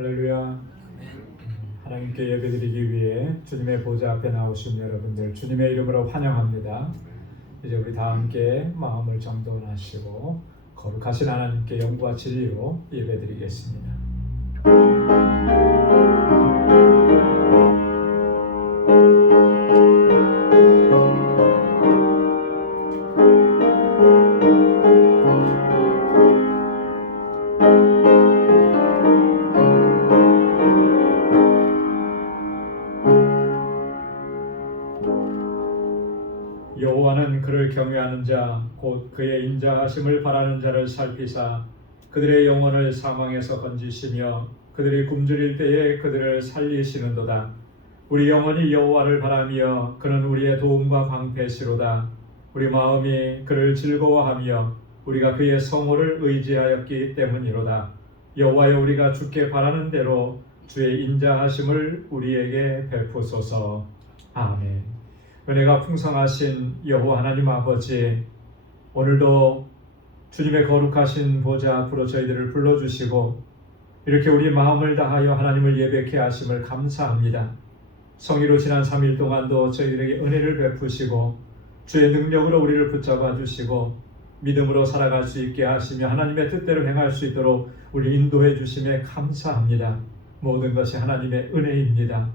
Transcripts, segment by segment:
할렐루야. 하나님께 예배드리기 위해 주님의 보좌 앞에 나오신 여러분들 주님의 이름으로 환영합니다. 이제 우리 다 함께 마음을 정돈하시고 거룩하신 하나님께 영과 진리로 예배드리겠습니다. 여호와는 그를 경외하는 자 곧 그의 인자하심을 바라는 자를 살피사 그들의 영혼을 사망에서 건지시며 그들이 굶주릴 때에 그들을 살리시는도다. 우리 영혼이 여호와를 바라며 그는 우리의 도움과 방패시로다. 우리 마음이 그를 즐거워하며 우리가 그의 성호를 의지하였기 때문이로다. 여호와여, 우리가 주께 바라는 대로 주의 인자하심을 우리에게 베푸소서. 아멘. 은혜가 풍성하신 여호와 하나님 아버지, 오늘도 주님의 거룩하신 보좌 앞으로 저희들을 불러주시고 이렇게 우리 마음을 다하여 하나님을 예배케 하심을 감사합니다. 성의로 지난 3일 동안도 저희들에게 은혜를 베푸시고 주의 능력으로 우리를 붙잡아 주시고 믿음으로 살아갈 수 있게 하시며 하나님의 뜻대로 행할 수 있도록 우리 인도해 주심에 감사합니다. 모든 것이 하나님의 은혜입니다.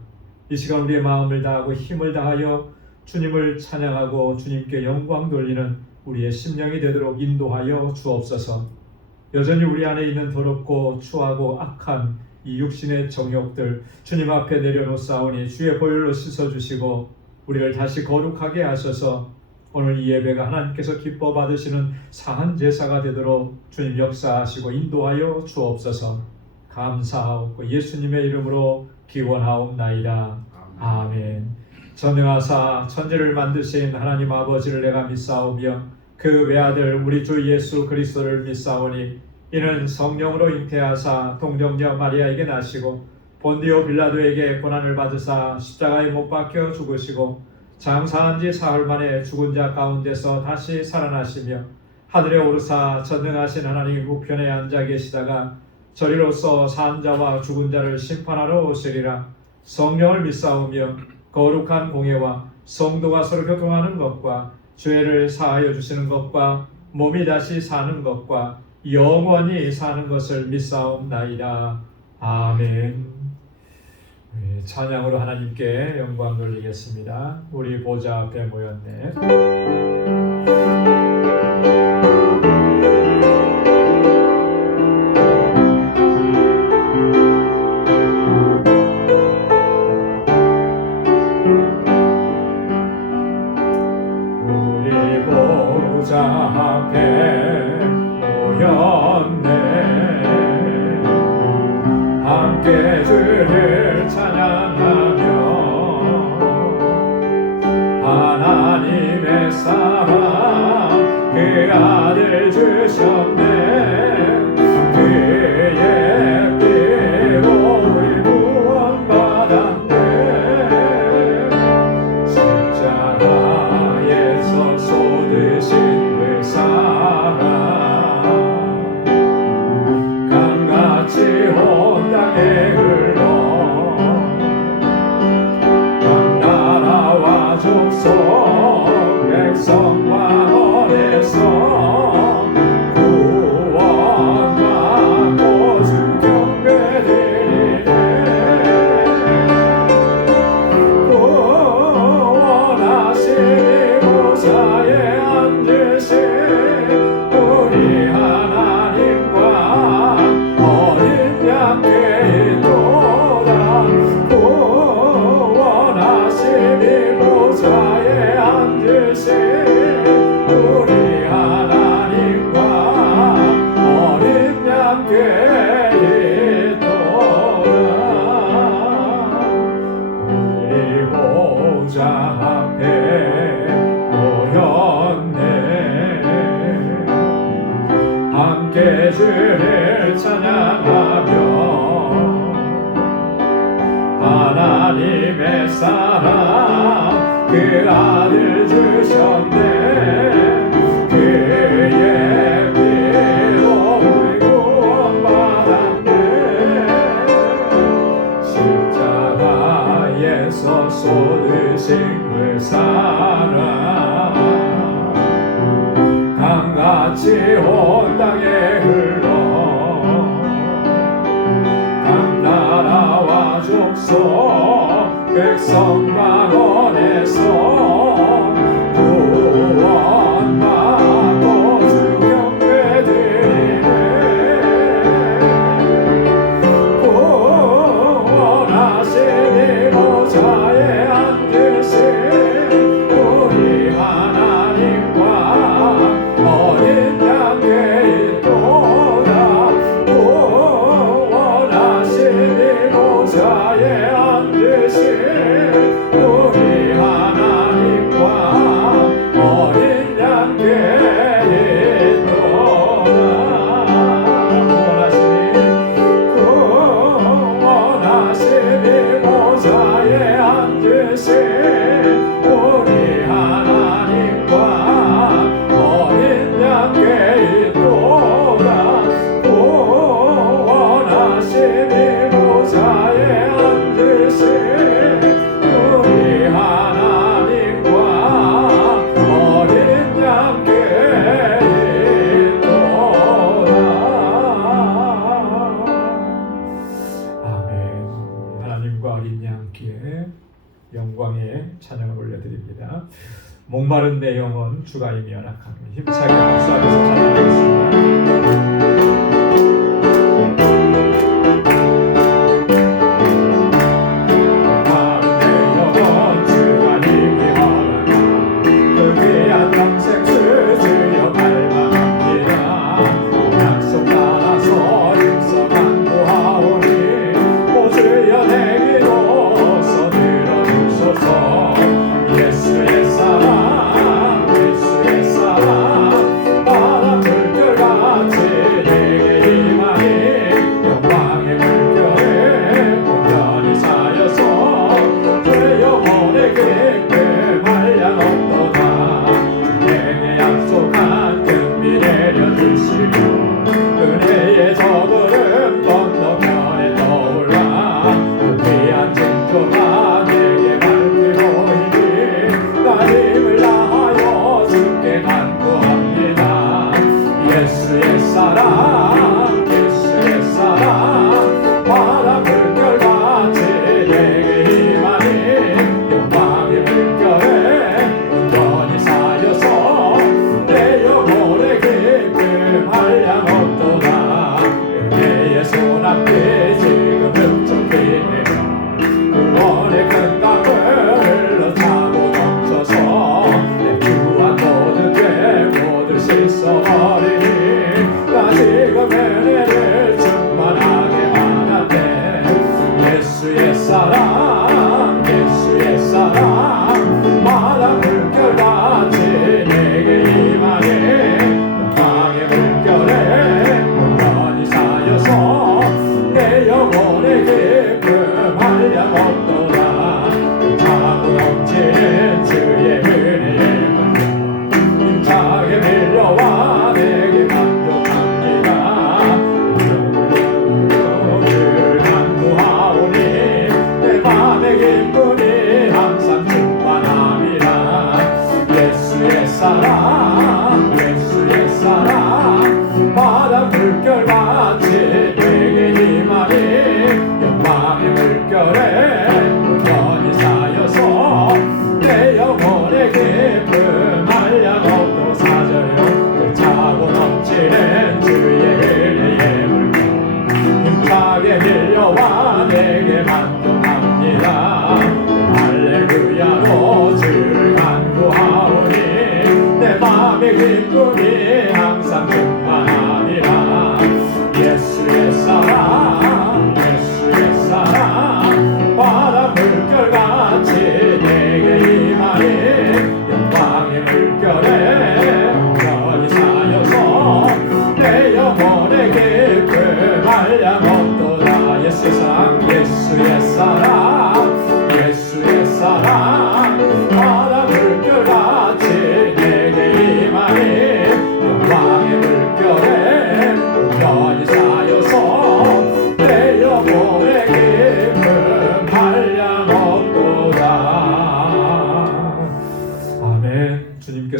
이 시간 우리의 마음을 다하고 힘을 다하여 주님을 찬양하고 주님께 영광 돌리는 우리의 심령이 되도록 인도하여 주옵소서. 여전히 우리 안에 있는 더럽고 추하고 악한 이 육신의 정욕들 주님 앞에 내려놓사오니 주의 보혈로 씻어주시고 우리를 다시 거룩하게 하셔서 오늘 이 예배가 하나님께서 기뻐 받으시는 사한 제사가 되도록 주님 역사하시고 인도하여 주옵소서. 감사하옵고 예수님의 이름으로 기원하옵나이다. 아멘. 전능하사 천지를 만드신 하나님 아버지를 내가 믿사오며 그 외아들 우리 주 예수 그리스도를 믿사오니 이는 성령으로 잉태하사 동정녀 마리아에게 나시고 본디오 빌라도에게 고난을 받으사 십자가에 못 박혀 죽으시고 장사한 지 사흘 만에 죽은 자 가운데서 다시 살아나시며 하늘에 오르사 전능하신 하나님 우편에 앉아 계시다가 저리로서 산 자와 죽은 자를 심판하러 오시리라. 성령을 믿사오며 거룩한 공예와 성도가 서로 교통하는 것과 죄를 사하여 주시는 것과 몸이 다시 사는 것과 영원히 사는 것을 믿사옵나이다. 아멘. 찬양으로 하나님께 영광 돌리겠습니다. 우리 보좌 앞에 모였네. 함께 주를 찬양하며 하나님의 사랑 그 아들 주셨네. 그의 피로 우리 구원받았네. 십자가에서 쏟으신 그 사랑 강같이 온 땅에 흘러 각 나라와 족속 백성 만원에서 구원받고 주 경배드리네. 구원하시니 보좌에 앉으신 우리 하나님과 어린 양께 있도다. 구원하시니 보좌에 앉으신 우리 하나님과 어린 양께 있도다. 우리 보좌 앞에 모였네. 함께 주를 찬양하며 하나님의 사랑 그 아들 주셨네. 그의 피로 우리 구원받았네. 쏟으신 그 사랑 강같이 온 땅에 흘러 각 나라와 족속 백성 방언에서 구원받고 주 경배드리네. 구원하신 이보좌에 앉으신 우리 하나님과 어린 양께 있도다. 구원하신 이보좌에 앉으신 우리 하나님과 어린 양께 있도다. 구원하신 이보좌에 앉으신 우리 하나님과 어린 양께 있도다. 구원하신 이보좌에 앉으신 우리 하나님과 어린 양께 있도다. 아멘. 하나님과 어린 양께 영광의 찬양을 올려드립니다. 목마른 내 영혼 주가 이미 연약하며 힘차게 박수하면서 찬양하겠습니다. 은혜의 저구름 건너편에 떠올라 위한 징조가 내게 밝게 보이니 나 힘을 다하여 주께 간구합니다. 예수의 사랑 예수의 사랑 바다 물결같이 내게 임하니 영광의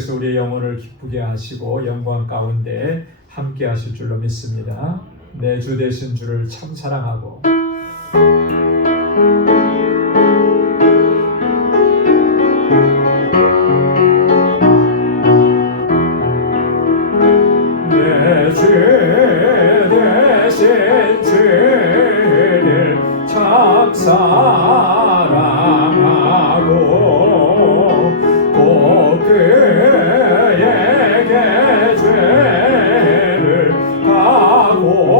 하나님께서 우리의 영혼을 기쁘게 하시고 영광 가운데 함께 하실 줄로 믿습니다. 내 주 되신 주를 참 사랑하고 내 주 되신 주를 참 사랑하고 꼭 그에게 죄를 각오하리라.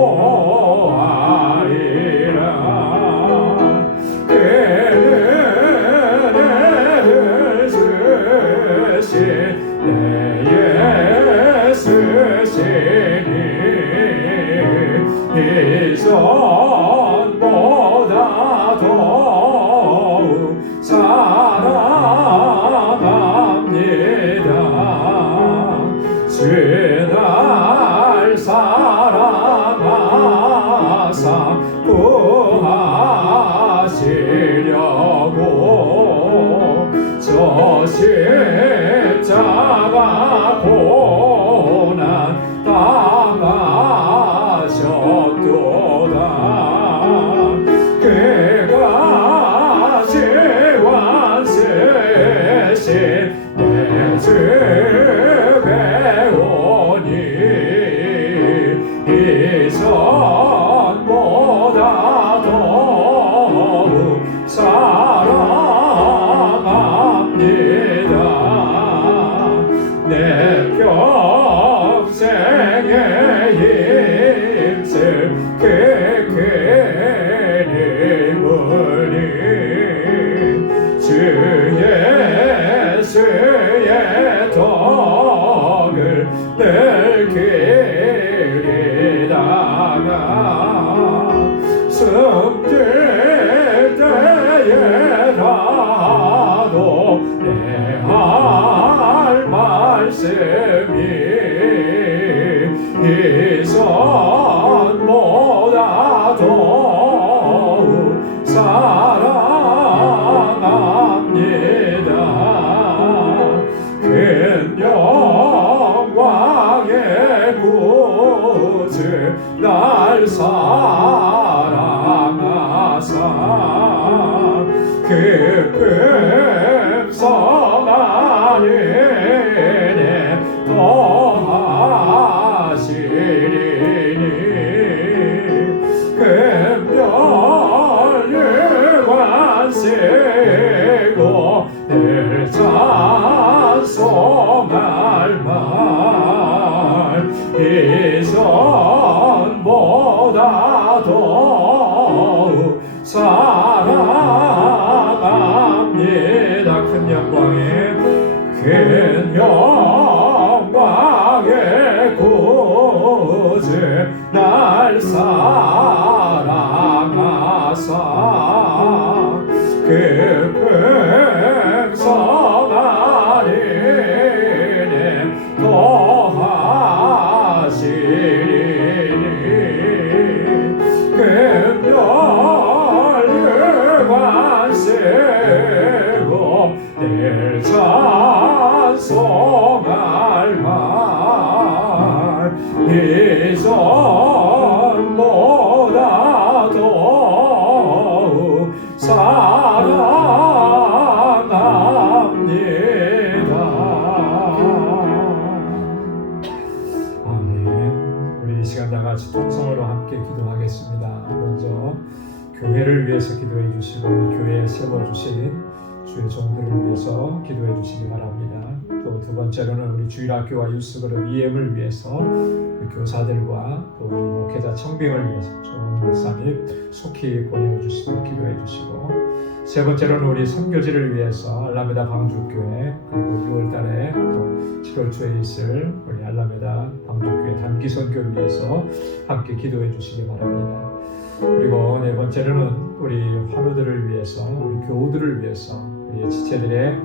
그는 애를 쓰신 내 예수시니 이전보다 더욱 사랑합니다. 주 날 사랑하사 구하시려고 저 십자가 고난 당하셨도다. 그가 지원 쓰신 내 주 배우니 이전보다 더욱 사랑합니다. 내 평생에 힘쓸 그 그림으니 주 예수의 덕을 늘 기리다가 숨질 때에라도 내 할 말씀이 이전보다 더욱 사랑합니다. 큰 영광의 구주 날 사랑하사 그 품성 안에 더하시리니 금별 유관 쓰고 늘 찬송할 말 이전보다 더욱 사랑합니다. 큰 영광의 구주 날 사랑하사 그 품성 안에 더하시리니 금별 유관 쓰고 늘 찬송할 말 이전보다 더욱 사랑합니다. 아멘. 우리 이 시간 다 같이 통성으로 함께 기도하겠습니다. 먼저 교회를 위해서 기도해 주시고 교회에 세워주신 주의 종들을 위해서 기도해 주시기 바랍니다. 또 두 번째로는 우리 주일학교와 유스그룹 EM을 위해서 우리 교사들과 또 우리 목회자 청빙을 위해서 좋은 목사님 속히 보내어 주시도록 기도해 주시고, 세 번째로는 우리 선교지를 위해서 알라메다 광주교회, 그리고 6월달에 또 7월 초에 있을 우리 알라메다 광주교회 단기 선교를 위해서 함께 기도해 주시기 바랍니다. 그리고 네 번째로는 우리 환우들을 위해서, 우리 교우들을 위해서, 우리 지체들의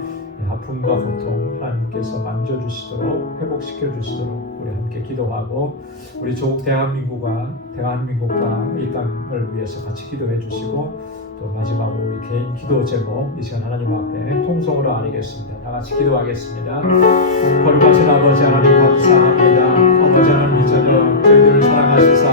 아픔과 고통 하나님께서 만져주시도록, 회복시켜주시도록 우리 함께 기도하고, 우리 조국 대한민국과 이 땅을 위해서 같이 기도해 주시고, 또 마지막으로 우리 개인 기도 제목 이 시간 하나님 앞에 통성으로 아뢰겠습니다. 다 같이 기도하겠습니다. 거룩하신 아버지 하나님 감사합니다. 아버지 하나님 이 저녁 저희들을 사랑하시사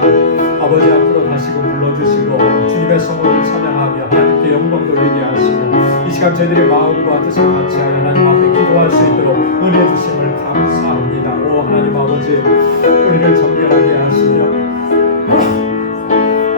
아버지 앞으로 다시금 불러주시고 주님의 성원을 찬양하며 하나님께 영광 돌리게 하시며 이 시간 저희들의 마음과 뜻을 같이하여 하나님 앞에 기도할 수 있도록 은혜 주심을 감사합니다. 오 하나님 아버지 우리를 정결하게 하시며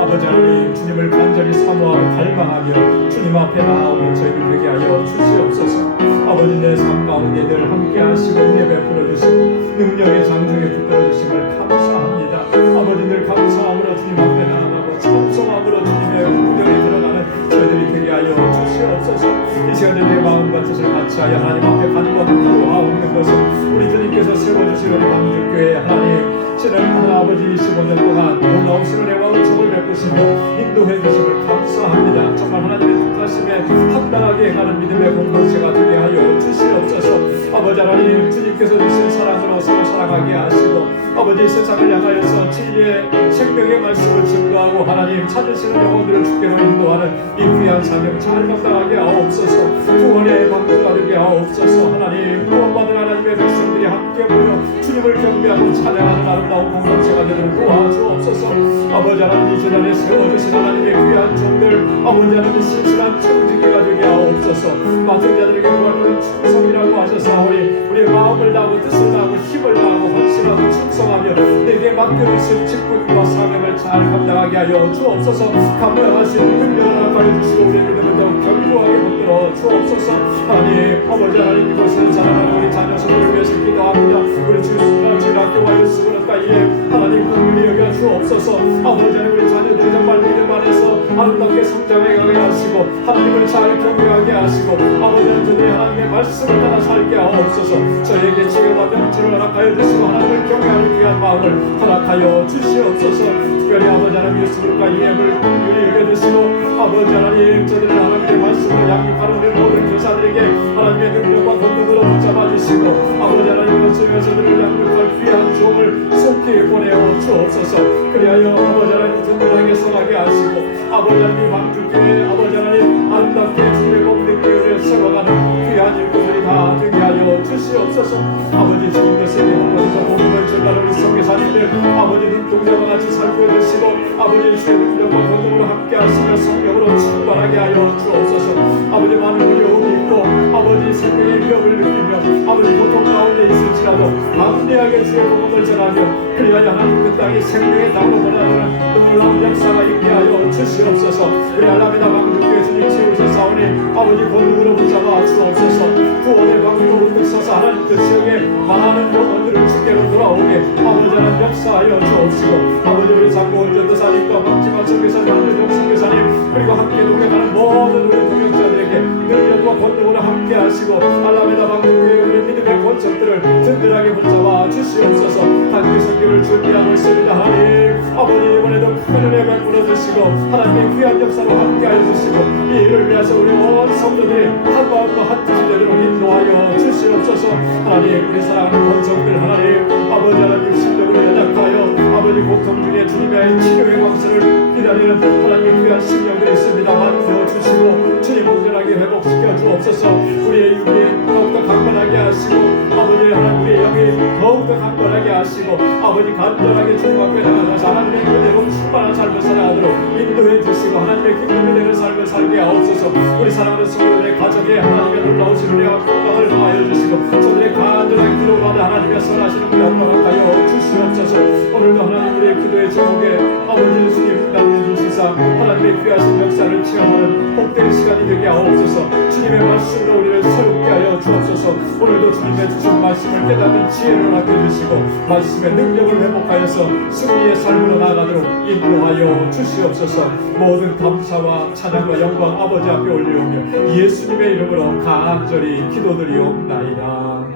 아버지 하나님 주님을 간절히 사모하고 갈망하며 주님 앞에 나아오는 저희들 되게 하여 주시옵소서. 아버지 내 삶 가운데 늘 함께 하시고 은혜 베풀어 주시고 능력의 장중에 붙들어 주심을 감사합니다. 아버지 늘 감사함으로 주님 앞에 나아가고 찬송함으로 주님의 구경에 들어가는 저희들이 되게 하여 주시옵소서. 이 시간에 내 마음과 뜻을 같이하여 하나님 앞에 간구하고 하옵는 것은 우리 주님께서 세워주신 우리 방주교회 하나님 지난 아버지 25년 동안 놀라우신 은혜와 은총을 베푸시며 인도해 주심을 감사합니다. 정말 하나님의 뜻하심에 합당하게 가는 믿음의 공동체가 되게 하여 주시옵소서. 아버지 하나님 주님께서 주신 사랑으로 서로 사랑하게 하시고 아버지 세상을 향하여서 진리의 생명의 말씀을 증거하고 하나님 찾으시는 영혼들을 주께로 인도하는 이 귀한 사명 잘 감당하게 하옵소서. 구원의 방주가 되게 하옵소서. 하나님 구원받은 하나님의 백성들이 함께 모여 주님을 경배하고 찬양하는 아름다운 공동체가 되도록 도와주옵소서. 아버지 하나님 이 시간에 세워주신 하나님의 귀한 종들 아버지 하나님 신실한 청지기가 되게 하옵소서. 맡은 자들에게 구하는 충성이라고 하셨사오니 우리의 마음을 다하고 뜻을 다하고 힘을 다하고 헌신하고 충성하며 내게 맡겨주신 직분과 사명을 잘 감당하게 하여 주옵소서. 감당하신 능력을 허락하여 주시고 우리의 믿음을 더욱 견고하게 붙들어 주옵소서. 하나님 아버지 하나님 이곳을 자라나는 우리 자녀들을 위해서 기도합니다. 우리 주일학교와 유스그룹 가이에 하나님 긍휼히 여겨 주옵소서. 아버지 하나님 우리 자녀들이 정말 믿음 안에서 아름답게 성장해가게 하시고 하나님을 잘 경외하게 하시고 아버지 하나님 저들이 하나님의 말씀을 따라 살게 하옵소서. 저에게 지혜와 명철을 허락하여 주시고 하나님을 경외하는 귀한 마음을 허락하여 주시옵소서. 특별히 아버지 하나님 유스그룹 가이에를 긍휼히 여겨주시고 아버지 하나님 저들을 하나님의 말씀으로 양육하는 우리 모든 교사들에게 하나님의 능력과 권능으로 붙잡아 주시고 아버지 하나님 거쳐서 저들을 양육할 귀한 종을 속히 보내어 주옵소서. 그리하여 아버지 하나님 든든하게 성하게 하시고 아버지 하나님 방주교회 아버지 하나님 아름답게 주님의 공동교회를 세워가는 귀한 일꾼들이 다 되게 하여 주시옵소서. 아버지 주님의 세계 곳곳에서 복음을 전하는 우리 성교사님들 아버지 눈동자와 같이 살펴주시고 아버지 주의 능력과 권능으로 함께 하시며 성령으로 충만하게 하여 주옵소서. 아버지 많은 어려움이 있고 아버지 생명의 위협을 느끼며 아버지 고통 가운데 있을지라도 담대하게 주의 복음을 전하며 그리하여 하나님 그 땅이 생명의 땅으로 변화되는 놀라운 역사가 있게 하여 주시옵소서. 우리 알라메다 방주교회 주님 세우셨사오니 아버지 권능으로 붙잡아 주옵소서. 구원의 방주로 우뚝 서서 하나님 그 지역에 많은 영혼들을 주께로 돌아오게 아버지 하나님 역사하여 주옵시고 아버지 우리 장고원 전도사님과 박지만 선교사님 한준영 선교사님 그리고 함께 동행하는 모든 우리 동역자들에게 능력과 권능으로 함께 하시고 알라메다 방주교회 우리 믿음의 권속들을 든든하게 붙잡아 주시옵소서. 단기 선교를 준비하고 있습니다. 하나님 아버지 이번에도 큰 은혜 베풀어 주시고 하나님의 귀한 역사로 함께 하여 주시고 이 일을 위해서 우리 온 성도들이 한 마음과 한 뜻이 되도록 인도하여 주시옵소서. 하나님 우리 사랑하는 권속들 하나님 아버지 하나님 심령으로 연약하여 아버지 고통 중에 주님의 치료의 광선을 기다리는 하나님의 귀한 심령들이 있습니다. 만져 주시고 주님 온전하게 회복시켜 주옵소서. 우리의 육이 더욱더 강건하게 하시고 아버지 하나님 우리의 영이 더욱더 강건하게 하시고 아버지 간절하게 주님 앞에 나아가서 하나님의 은혜로 충만한 삶을 살아가도록 인도해 주시고 하나님의 기쁨이 되는 삶을 살게 하옵소서. 우리 사랑하는 성도들의 가정에 하나님의 놀라우신 은혜와 평강을 더하여 주시고 저들의 간절한 기도마다 하나님의 선하시는 은혜를 허락하여 주시옵소서. 오늘도 하나님 우리의 기도의 제목에 아버지 예수님 남겨 주시사 하나님의 귀하신 역사를 체험하는 복된 시간이 되게 하옵소서. 주님의 말씀으로 우리를 새롭게 하여 주옵소서. 오늘도 주님의 주신 말씀을 깨닫는 지혜를 맡겨주시고 말씀의 능력을 회복하여서 승리의 삶으로 나아가도록 인도하여 주시옵소서. 모든 감사와 찬양과 영광 아버지 앞에 올리오며 예수님의 이름으로 간절히 기도드리옵나이다.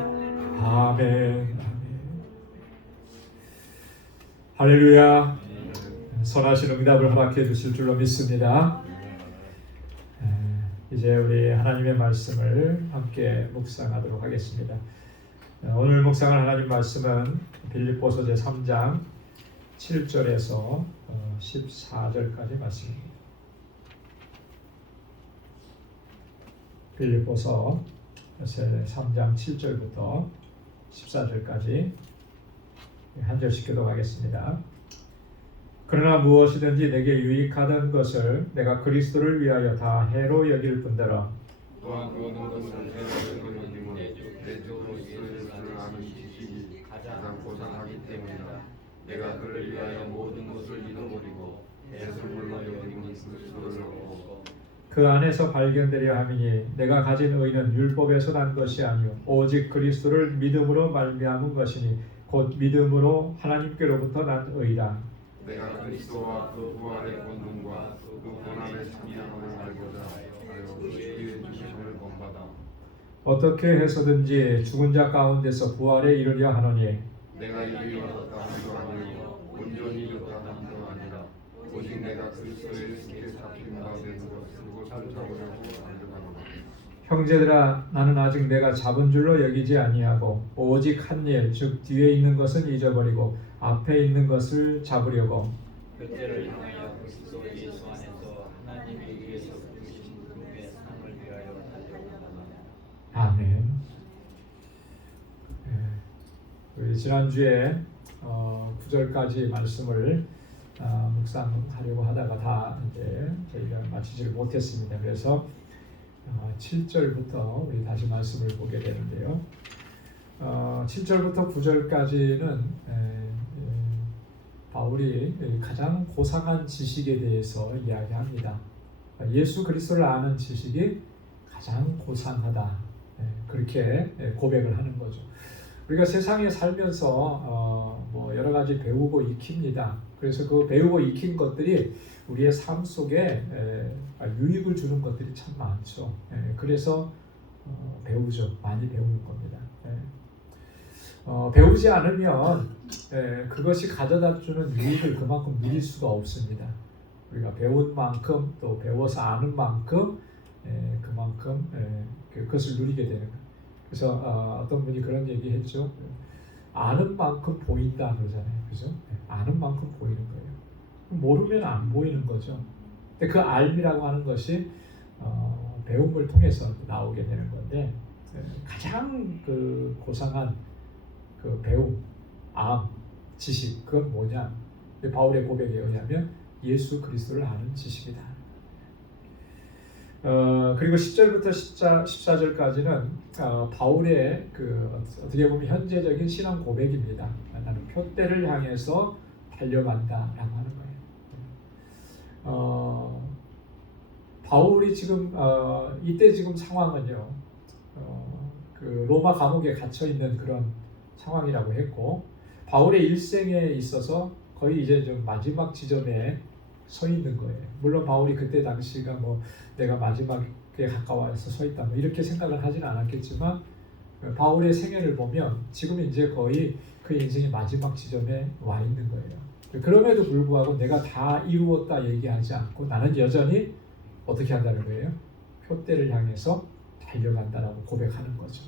아멘. 할렐루야. 선하신 응답을 허락해 주실 줄로 믿습니다. 이제 우리 하나님의 말씀을 함께 묵상하도록 하겠습니다. 오늘 묵상할 하나님 말씀은 빌립보서 제3장 7절에서 14절까지 말씀입니다. 빌립보서 3장 7절부터 14절까지 한 절씩 교독하겠습니다. 그러나 무엇이든지 내게 유익하던 것을 내가 그리스도를 위하여 다 해로 여길 뿐더러 또한 그 모든 것을 해로 여김은 내 주 그리스도를 아는 지식이 가장 고상하기 때문이다. 내가 그를 위하여 모든 것을 잃어버리고 예수물로 여기는 그리스도를 얻고 그 안에서 발견되려 함이니 내가 가진 의는 율법에서 난 것이 아니요 오직 그리스도를 믿음으로 말미암은 것이니 곧 믿음으로 하나님께로부터 난 의라. 내가 그리스도와 그 부활의 권능과 그 고난의 참여함을 알고자 하여 그의 죽으심을 본받아 어떻게 해서든지 죽은 자 가운데서 부활에 이르려 하노니 내가 이르려 얻었다 함도 아니요 온전히 얻었다 함도 아니라 오직 내가 그리스도의 예수께 잡힌 바 된 그것을 잡으려고 하려고 형제들아 나는 아직 내가 잡은 줄로 여기지 아니하고 오직 한 일 즉 뒤에 있는 것은 잊어버리고 앞에 있는 것을 잡으려고 그때를 향하여 그리스도 예수 안에서 하나님이 위에서 부르신 부름의 상을 위하여 달려가노라. 아멘. 우리 지난주에 9절까지 말씀을 묵상하려고 하다가 다 이제 저희가 마치지를 못했습니다. 그래서 7절부터 우리 다시 말씀을 보게 되는데요. 7절부터 9절까지는 바울이 가장 고상한 지식에 대해서 이야기합니다. 예수 그리스도를 아는 지식이 가장 고상하다. 그렇게 고백을 하는 거죠. 우리가 세상에 살면서 뭐 여러 가지 배우고 익힙니다. 그래서 그 배우고 익힌 것들이 우리의 삶 속에 유익을 주는 것들이 참 많죠. 그래서 배우죠. 많이 배우는 겁니다. 배우지 않으면 그것이 가져다 주는 유익을 그만큼 누릴 수가 없습니다. 우리가 배운 만큼 또 배워서 아는 만큼 그만큼 그것을 누리게 되는 거예요. 그래서 어떤 분이 그런 얘기 했죠. 아는 만큼 보인다 그러잖아요. 그죠? 아는 만큼 보이는 거예요. 모르면 안 보이는 거죠. 근데 그 알미라고 하는 것이 배움을 통해서 나오게 되는 건데 가장 그 고상한 그 배움, 암, 지식 그건 뭐냐? 바울의 고백에 의하면 예수 그리스도를 아는 지식이다. 그리고 10절부터 14절까지는 바울의 그 어떻게 보면 현재적인 신앙 고백입니다. 나는 표대를 향해서 달려간다라고 하는 거예요. 바울이 지금 이때 지금 상황은요, 그 로마 감옥에 갇혀 있는 그런 상황이라고 했고, 바울의 일생에 있어서 거의 이제 좀 마지막 지점에 서 있는 거예요. 물론 바울이 그때 당시가 뭐 내가 마지막에 가까워서 서 있다 뭐 이렇게 생각을 하지는 않았겠지만 바울의 생애를 보면 지금 이제 거의 그 인생의 마지막 지점에 와 있는 거예요. 그럼에도 불구하고 내가 다 이루었다 얘기하지 않고 나는 여전히 어떻게 한다는 거예요? 표대를 향해서 달려간다라고 고백하는 거죠.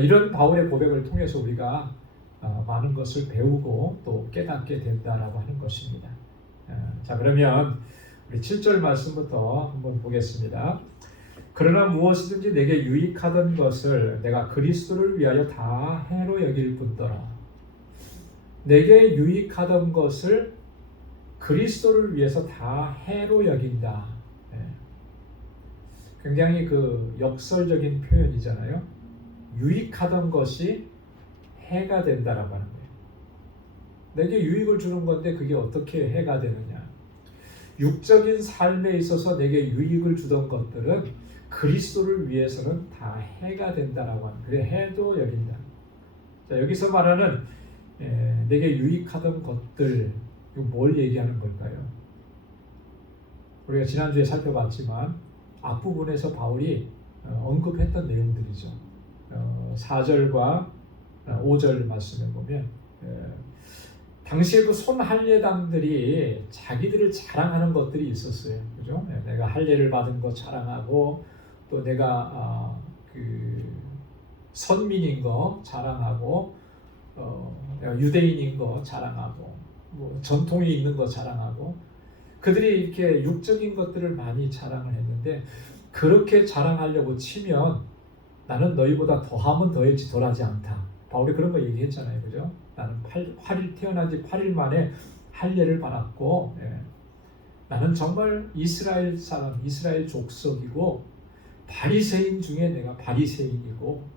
이런 바울의 고백을 통해서 우리가 많은 것을 배우고 또 깨닫게 된다라고 하는 것입니다. 자, 그러면 우리 7절 말씀부터 한번 보겠습니다. 그러나 무엇이든지 내게 유익하던 것을 내가 그리스도를 위하여 다 해로 여길 뿐더러 내게 유익하던 것을 그리스도를 위해서 다 해로 여긴다. 굉장히 그 역설적인 표현이잖아요. 유익하던 것이 해가 된다라고 하는 거예요. 내게 유익을 주는 건데 그게 어떻게 해가 되느냐? 육적인 삶에 있어서 내게 유익을 주던 것들은 그리스도를 위해서는 다 해가 된다라고 하는 거예요. 해도 여긴다. 자, 여기서 말하는 내게 유익하던 것들, 이거 뭘 얘기하는 걸까요? 우리가 지난주에 살펴봤지만 앞부분에서 바울이 언급했던 내용들이죠. 4절과 5절 말씀을 보면 당시에 그 손할례당들이 자기들을 자랑하는 것들이 있었어요. 그죠? 내가 할례를 받은 거 자랑하고 또 내가 그 선민인 거 자랑하고 내가 유대인인 거 자랑하고 뭐 전통이 있는 거 자랑하고 그들이 이렇게 육적인 것들을 많이 자랑을 했는데 그렇게 자랑하려고 치면 나는 너희보다 더하면 더했지 덜하지 않다. 바울이 그런 거 얘기했잖아요. 그죠? 나는 8일 태어난 지 8일 만에 할례를 받았고 나는 정말 이스라엘 사람, 이스라엘 족속이고 바리새인 중에 내가 바리새인이고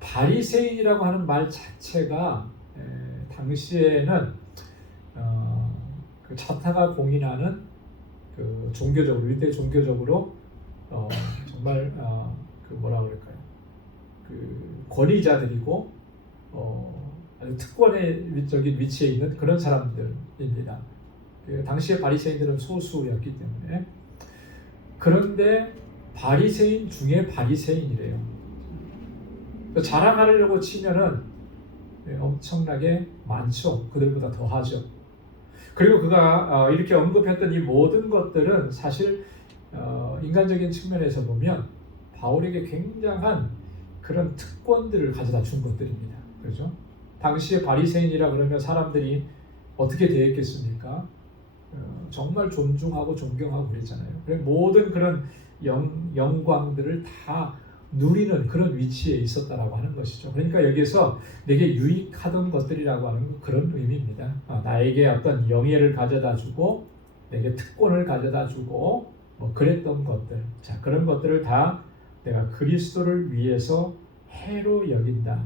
바리새인이라고 하는 말 자체가 당시에는 그 차타가 공인하는 그 종교적으로 일대 종교적으로 정말 그 뭐라 그럴까요? 그 권위자들이고 아주 특권적인 위치에 있는 그런 사람들입니다. 그 당시의 바리새인들은 소수였기 때문에. 그런데 바리새인 중에 바리새인이래요. 자랑하려고 치면은 엄청나게 많죠. 그들보다 더하죠. 그리고 그가 이렇게 언급했던 이 모든 것들은 사실 인간적인 측면에서 보면 바울에게 굉장한 그런 특권들을 가져다 준 것들입니다. 그렇죠? 당시에 바리새인이라 그러면 사람들이 어떻게 대했겠습니까? 정말 존중하고 존경하고 그랬잖아요. 모든 그런 영광들을 다 누리는 그런 위치에 있었다라고 하는 것이죠. 그러니까 여기서 내게 유익하던 것들이라고 하는 그런 의미입니다. 나에게 어떤 영예를 가져다주고 내게 특권을 가져다주고 뭐 그랬던 것들, 자 그런 것들을 다 내가 그리스도를 위해서 해로 여긴다.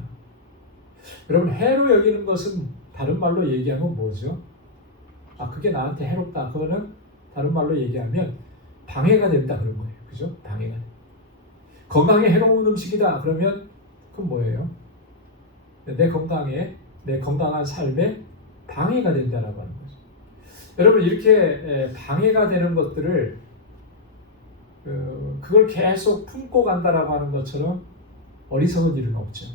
여러분 해로 여기는 것은 다른 말로 얘기하면 뭐죠? 그게 나한테 해롭다. 그거는 다른 말로 얘기하면 방해가 된다 그런 거예요. 그죠? 방해가 된다. 건강에 해로운 음식이다. 그러면 그건 뭐예요? 내 건강에, 내 건강한 삶에 방해가 된다라고 하는 거죠. 여러분 이렇게 방해가 되는 것들을 그걸 계속 품고 간다라고 하는 것처럼 어리석은 일은 없죠.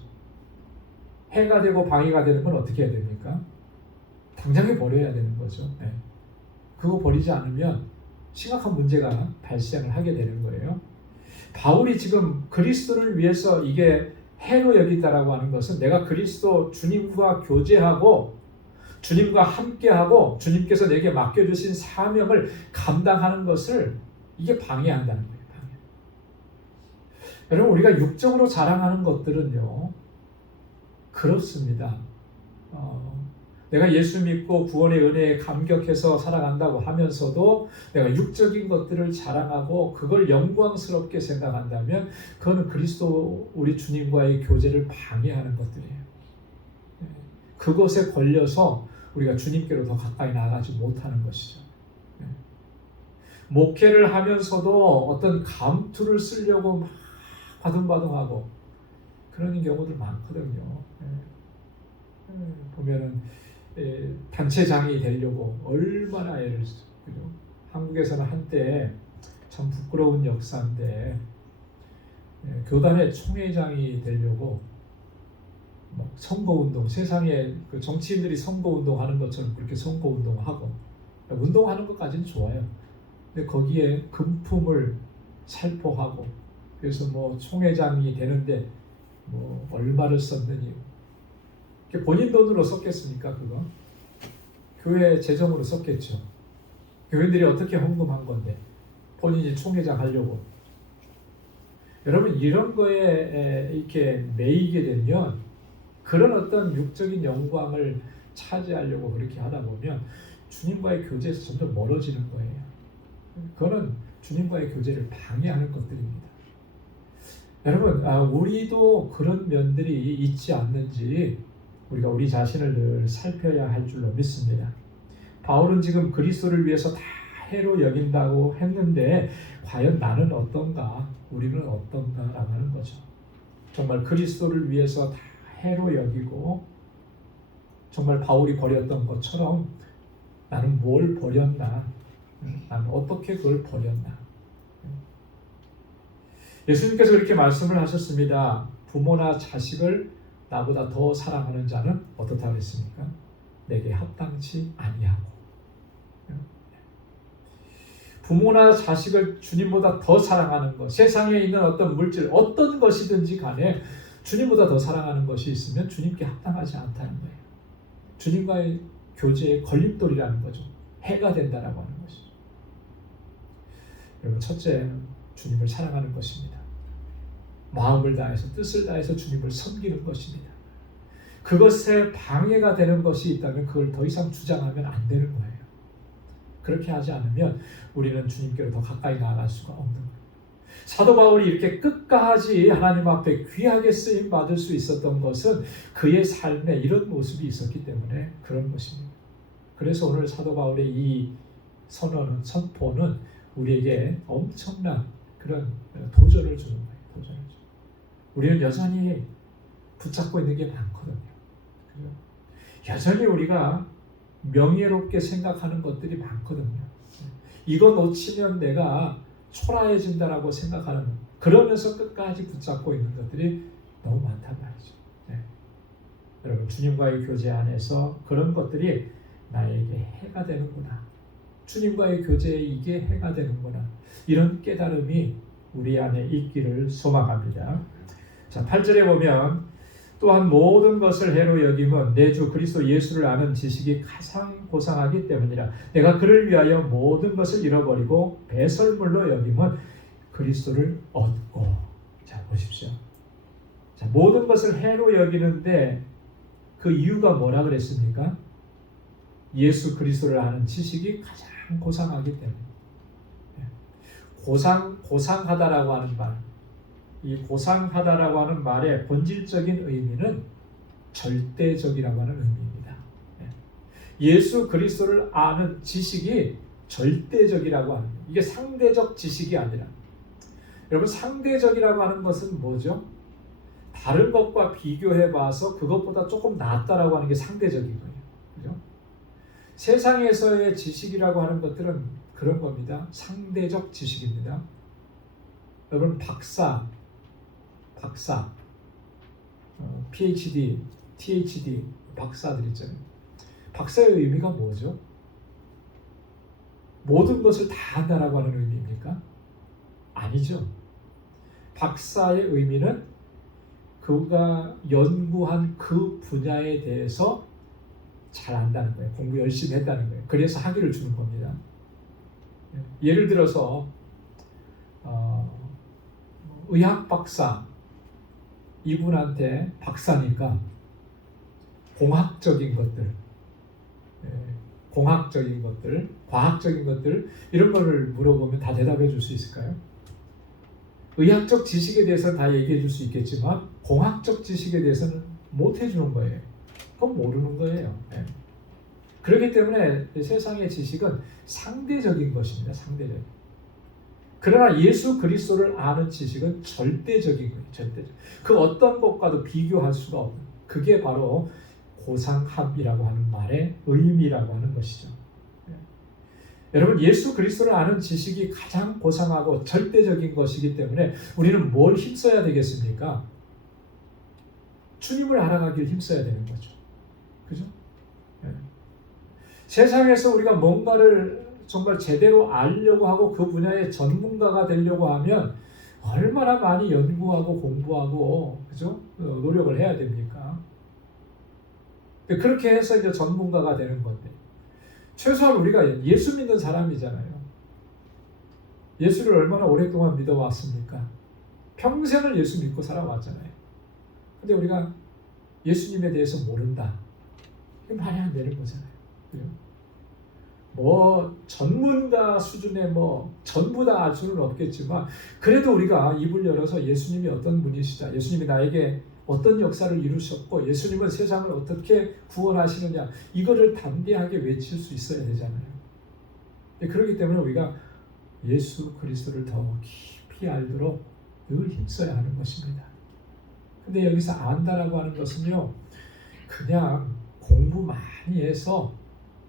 해가 되고 방해가 되는 건 어떻게 해야 됩니까? 당장에 버려야 되는 거죠. 그거 버리지 않으면 심각한 문제가 발생을 하게 되는 거예요. 바울이 지금 그리스도를 위해서 이게 해로 여긴다라고 하는 것은 내가 그리스도 주님과 교제하고 주님과 함께하고 주님께서 내게 맡겨주신 사명을 감당하는 것을 이게 방해한다는 거예요. 방해. 여러분 우리가 육적으로 자랑하는 것들은요 그렇습니다. 내가 예수 믿고 구원의 은혜에 감격해서 살아간다고 하면서도 내가 육적인 것들을 자랑하고 그걸 영광스럽게 생각한다면 그거는 그리스도 우리 주님과의 교제를 방해하는 것들이에요. 그것에 걸려서 우리가 주님께로 더 가까이 나아가지 못하는 것이죠. 목회를 하면서도 어떤 감투를 쓰려고 막 바둥바둥하고 그런 경우들 많거든요. 보면은 단체장이 되려고 얼마나 애를 쓰죠. 한국에서는 한때 참 부끄러운 역사인데 교단의 총회장이 되려고 선거운동, 세상에 그 정치인들이 선거운동하는 것처럼 그렇게 선거운동하고 운동하는 것까지는 좋아요. 근데 거기에 금품을 살포하고 그래서 뭐 총회장이 되는데 뭐 얼마를 썼느니 본인 돈으로 썼겠습니까? 그거 교회 재정으로 썼겠죠. 교인들이 어떻게 헌금한 건데 본인이 총회장 하려고. 여러분 이런 거에 이렇게 매이게 되면 그런 어떤 육적인 영광을 차지하려고 그렇게 하다 보면 주님과의 교제에서 점점 멀어지는 거예요. 그거는 주님과의 교제를 방해하는 것들입니다. 여러분 우리도 그런 면들이 있지 않는지 우리가 우리 자신을 늘 살펴야 할 줄로 믿습니다. 바울은 지금 그리스도를 위해서 다 해로 여긴다고 했는데 과연 나는 어떤가? 우리는 어떤가? 라고 하는 거죠. 정말 그리스도를 위해서 다 해로 여기고 정말 바울이 버렸던 것처럼 나는 뭘 버렸나? 나는 어떻게 그걸 버렸나? 예수님께서 그렇게 말씀을 하셨습니다. 부모나 자식을 나보다 더 사랑하는 자는 어떻다 그랬습니까? 내게 합당치 아니하고. 부모나 자식을 주님보다 더 사랑하는 것, 세상에 있는 어떤 물질, 어떤 것이든지 간에 주님보다 더 사랑하는 것이 있으면 주님께 합당하지 않다는 거예요. 주님과의 교제의 걸림돌이라는 거죠. 해가 된다라고 하는 것이죠. 여러분 첫째, 주님을 사랑하는 것입니다. 마음을 다해서 뜻을 다해서 주님을 섬기는 것입니다. 그것에 방해가 되는 것이 있다면 그걸 더 이상 주장하면 안 되는 거예요. 그렇게 하지 않으면 우리는 주님께로 더 가까이 나아갈 수가 없는 거예요. 사도 바울이 이렇게 끝까지 하나님 앞에 귀하게 쓰임 받을 수 있었던 것은 그의 삶에 이런 모습이 있었기 때문에 그런 것입니다. 그래서 오늘 사도 바울의 이 선포는 우리에게 엄청난 그런 도전을 주는 거예요. 도전을 주는. 우리는 여전히 붙잡고 있는 게 많거든요. 그죠? 여전히 우리가 명예롭게 생각하는 것들이 많거든요. 이거 놓치면 내가 초라해진다라고 생각하는, 그러면서 끝까지 붙잡고 있는 것들이 너무 많단 말이죠. 네. 여러분, 주님과의 교제 안에서 그런 것들이 나에게 해가 되는구나. 주님과의 교제에 이게 해가 되는구나. 이런 깨달음이 우리 안에 있기를 소망합니다. 자, 8절에 보면 또한 모든 것을 해로 여김은 내 주 그리스도 예수를 아는 지식이 가장 고상하기 때문이라. 내가 그를 위하여 모든 것을 잃어버리고 배설물로 여김은 그리스도를 얻고. 자, 보십시오. 자, 모든 것을 해로 여기는데 그 이유가 뭐라 그랬습니까? 예수 그리스도를 아는 지식이 가장 고상하기 때문에. 고상하다라고 하는 말, 이 고상하다라고 하는 말의 본질적인 의미는 절대적이라고 하는 의미입니다. 예수 그리스도를 아는 지식이 절대적이라고 하는, 이게 상대적 지식이 아니라, 여러분, 상대적이라고 하는 것은 뭐죠? 다른 것과 비교해 봐서 그것보다 조금 낫다라고 하는 게 상대적인 거예요. 그죠? 세상에서의 지식이라고 하는 것들은 그런 겁니다. 상대적 지식입니다. 여러분, 박사, PhD, THD 박사들 있잖아요. 박사의 의미가 뭐죠? 모든 것을 다 한다라고 하는 의미입니까? 아니죠. 박사의 의미는 그가 연구한 그 분야에 대해서 잘 안다는 거예요. 공부 열심히 했다는 거예요. 그래서 학위를 주는 겁니다. 예를 들어서 의학 박사, 이분한테 박사니까 공학적인 것들, 과학적인 것들, 이런 거를 물어보면 다 대답해 줄 수 있을까요? 의학적 지식에 대해서는 다 얘기해 줄 수 있겠지만 공학적 지식에 대해서는 못 해주는 거예요. 그건 모르는 거예요. 그렇기 때문에 세상의 지식은 상대적인 것입니다. 상대적인. 그러나 예수 그리스도를 아는 지식은 절대적인 거예요. 절대적. 그 어떤 것과도 비교할 수가 없는, 그게 바로 고상함이라고 하는 말의 의미라고 하는 것이죠. 여러분, 예수 그리스도를 아는 지식이 가장 고상하고 절대적인 것이기 때문에 우리는 뭘 힘써야 되겠습니까? 주님을 알아가길 힘써야 되는 거죠. 그죠? 세상에서 우리가 뭔가를 정말 제대로 알려고 하고 그 분야의 전문가가 되려고 하면 얼마나 많이 연구하고 공부하고, 그죠? 노력을 해야 됩니까? 그렇게 해서 이제 전문가가 되는 건데, 최소한 우리가 예수 믿는 사람이잖아요. 예수를 얼마나 오랫동안 믿어왔습니까? 평생을 예수 믿고 살아왔잖아요. 근데 우리가 예수님에 대해서 모른다. 이게 말이 안 되는 거잖아요. 그죠? 뭐 전문가 수준의 뭐 전부 다 알 수는 없겠지만, 그래도 우리가 입을 열어서 예수님이 어떤 분이시다, 예수님이 나에게 어떤 역사를 이루셨고 예수님은 세상을 어떻게 구원하시느냐, 이거를 담대하게 외칠 수 있어야 되잖아요. 그렇기 때문에 우리가 예수 그리스도를 더 깊이 알도록 늘 힘써야 하는 것입니다. 근데 여기서 안다라고 하는 것은요, 그냥 공부 많이 해서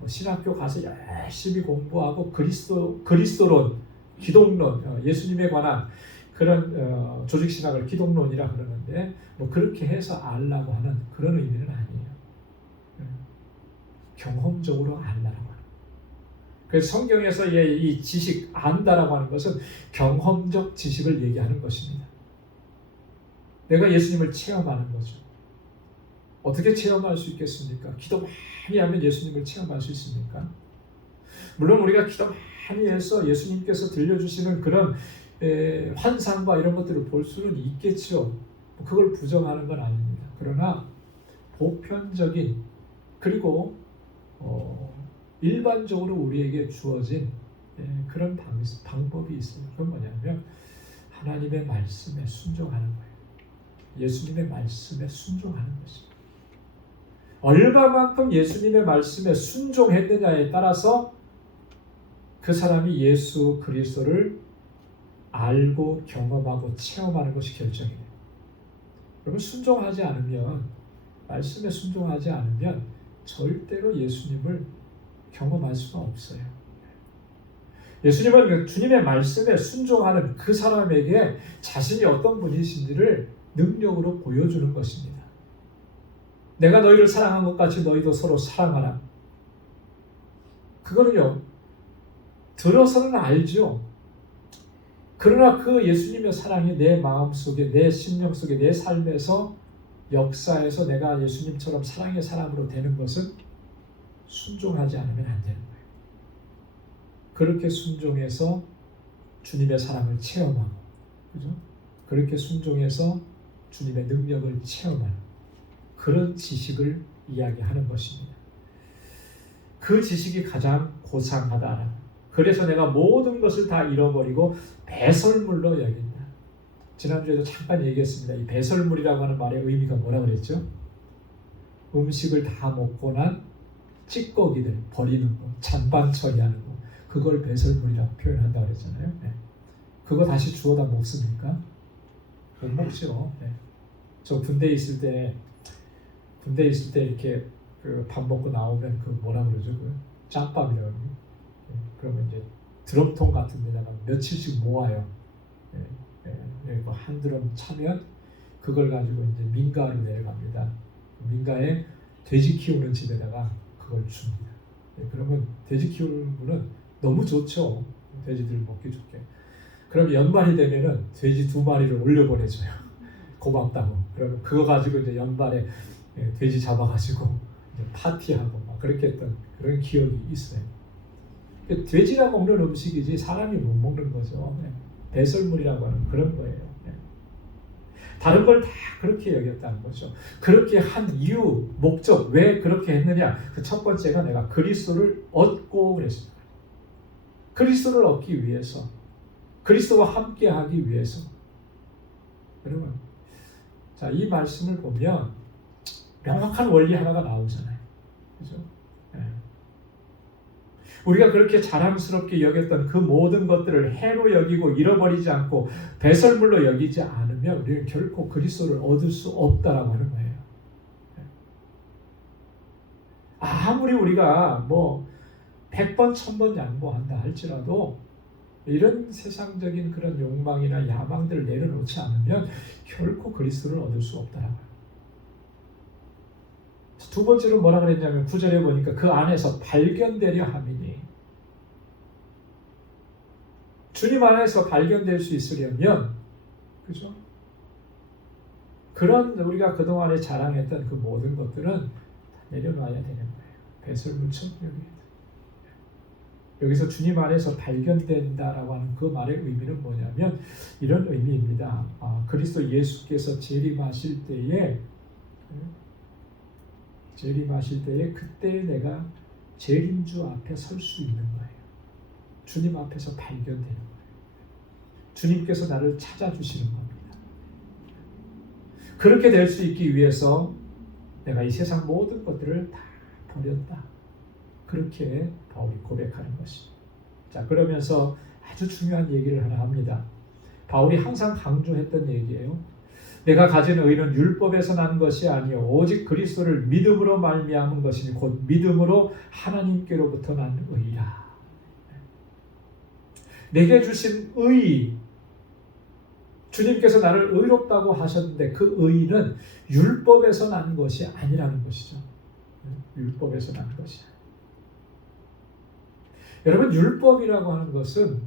신학교 가서 열심히 공부하고 그리스도론, 기독론, 예수님에 관한 그런 조직 신학을 기독론이라 그러는데, 뭐 그렇게 해서 알라고 하는 그런 의미는 아니에요. 경험적으로 알라고 하는. 그래서 성경에서 이 지식, 안다라고 하는 것은 경험적 지식을 얘기하는 것입니다. 내가 예수님을 체험하는 거죠. 어떻게 체험할 수 있겠습니까? 기도 많이 하면 예수님을 체험할 수 있습니까? 물론 우리가 기도 많이 해서 예수님께서 들려주시는 그런 환상과 이런 것들을 볼 수는 있겠죠. 그걸 부정하는 건 아닙니다. 그러나 보편적인 그리고 일반적으로 우리에게 주어진 그런 방법이 있어요. 그건 뭐냐면 하나님의 말씀에 순종하는 거예요. 예수님의 말씀에 순종하는 것입니다. 얼마만큼 예수님의 말씀에 순종했느냐에 따라서 그 사람이 예수 그리스도를 알고 경험하고 체험하는 것이 결정이 돼요. 여러분 순종하지 않으면 말씀에 순종하지 않으면 절대로 예수님을 경험할 수가 없어요. 예수님은 주님의 말씀에 순종하는 그 사람에게 자신이 어떤 분이신지를 능력으로 보여주는 것입니다. 내가 너희를 사랑한 것 같이 너희도 서로 사랑하라. 그거는요, 들어서는 알죠. 그러나 그 예수님의 사랑이 내 마음속에, 내 심령 속에, 내 삶에서 역사에서 내가 예수님처럼 사랑의 사람으로 되는 것은 순종하지 않으면 안 되는 거예요. 그렇게 순종해서 주님의 사랑을 체험하고, 그죠? 그렇게 순종해서 주님의 능력을 체험하는 그런 지식을 이야기하는 것입니다. 그 지식이 가장 고상하다. 그래서 내가 모든 것을 다 잃어버리고 배설물로 여긴다. 지난주에도 잠깐 얘기했습니다. 이 배설물이라고 하는 말의 의미가 뭐라고 그랬죠? 음식을 다 먹고 난 찌꺼기들 버리는 거, 잔반 처리하는 거, 그걸 배설물이라고 표현한다고 그랬잖아요. 네. 그거 다시 주워다 먹습니까? 못 먹죠. 네. 저 군대에 있을 때 이렇게 그 밥 먹고 나오면 그 뭐라 그러죠? 그 짬밥이라고. 네. 그러면 이제 드럼통 같은 데다가 며칠씩 모아요. 네. 한 드럼 차면 그걸 가지고 이제 민가로 내려갑니다. 민가에 돼지 키우는 집에다가 그걸 줍니다. 네. 그러면 돼지 키우는 분은 너무 좋죠. 돼지들 먹기 좋게. 그럼 연말이 되면은 돼지 2마리를 올려보내줘요. 고맙다고. 그러면 그거 가지고 이제 연말에 돼지 잡아가지고 이제 파티하고 막 그렇게 했던 그런 기억이 있어요. 돼지가 먹는 음식이지 사람이 못 먹는 거죠. 배설물이라고 하는 그런 거예요. 다른 걸 다 그렇게 여겼다는 거죠. 그렇게 한 이유, 목적, 왜 그렇게 했느냐? 그 첫 번째가 내가 그리스도를 얻고 그랬습니다. 그리스도를 얻기 위해서, 그리스도와 함께하기 위해서. 여러분, 자, 이 말씀을 보면 명확한 원리 하나가 나오잖아요. 그죠? 네. 우리가 그렇게 자랑스럽게 여겼던 그 모든 것들을 해로 여기고 잃어버리지 않고 배설물로 여기지 않으면 우리는 결코 그리스도를 얻을 수 없다라고 하는 거예요. 아무리 우리가 뭐 100번, 1000번 양보한다 할지라도 이런 세상적인 그런 욕망이나 야망들을 내려놓지 않으면 결코 그리스도를 얻을 수 없다라고 해요. 두 번째로 뭐라 그랬냐면 9절에 보니까 그 안에서 발견되려 함이니, 주님 안에서 발견될 수 있으려면, 그죠? 그런 우리가 그동안에 자랑했던 그 모든 것들은 내려놔야 되는 거예요. 배설물처럼 여겨야 돼요. 여기서 주님 안에서 발견된다라고 하는 그 말의 의미는 뭐냐면 이런 의미입니다. 그리스도 예수께서 재림하실 때에 그때 내가 재림주 앞에 설 수 있는 거예요. 주님 앞에서 발견되는 거예요. 주님께서 나를 찾아주시는 겁니다. 그렇게 될 수 있기 위해서 내가 이 세상 모든 것들을 다 버렸다. 그렇게 바울이 고백하는 것입니다. 자, 그러면서 아주 중요한 얘기를 하나 합니다. 바울이 항상 강조했던 얘기예요. 내가 가진 의는 율법에서 난 것이 아니요 오직 그리스도를 믿음으로 말미암은 것이니 곧 믿음으로 하나님께로부터 난 의라. 내게 주신 의, 주님께서 나를 의롭다고 하셨는데 그 의는 율법에서 난 것이 아니라는 것이죠. 율법에서 난 것이 아니에요. 여러분, 율법이라고 하는 것은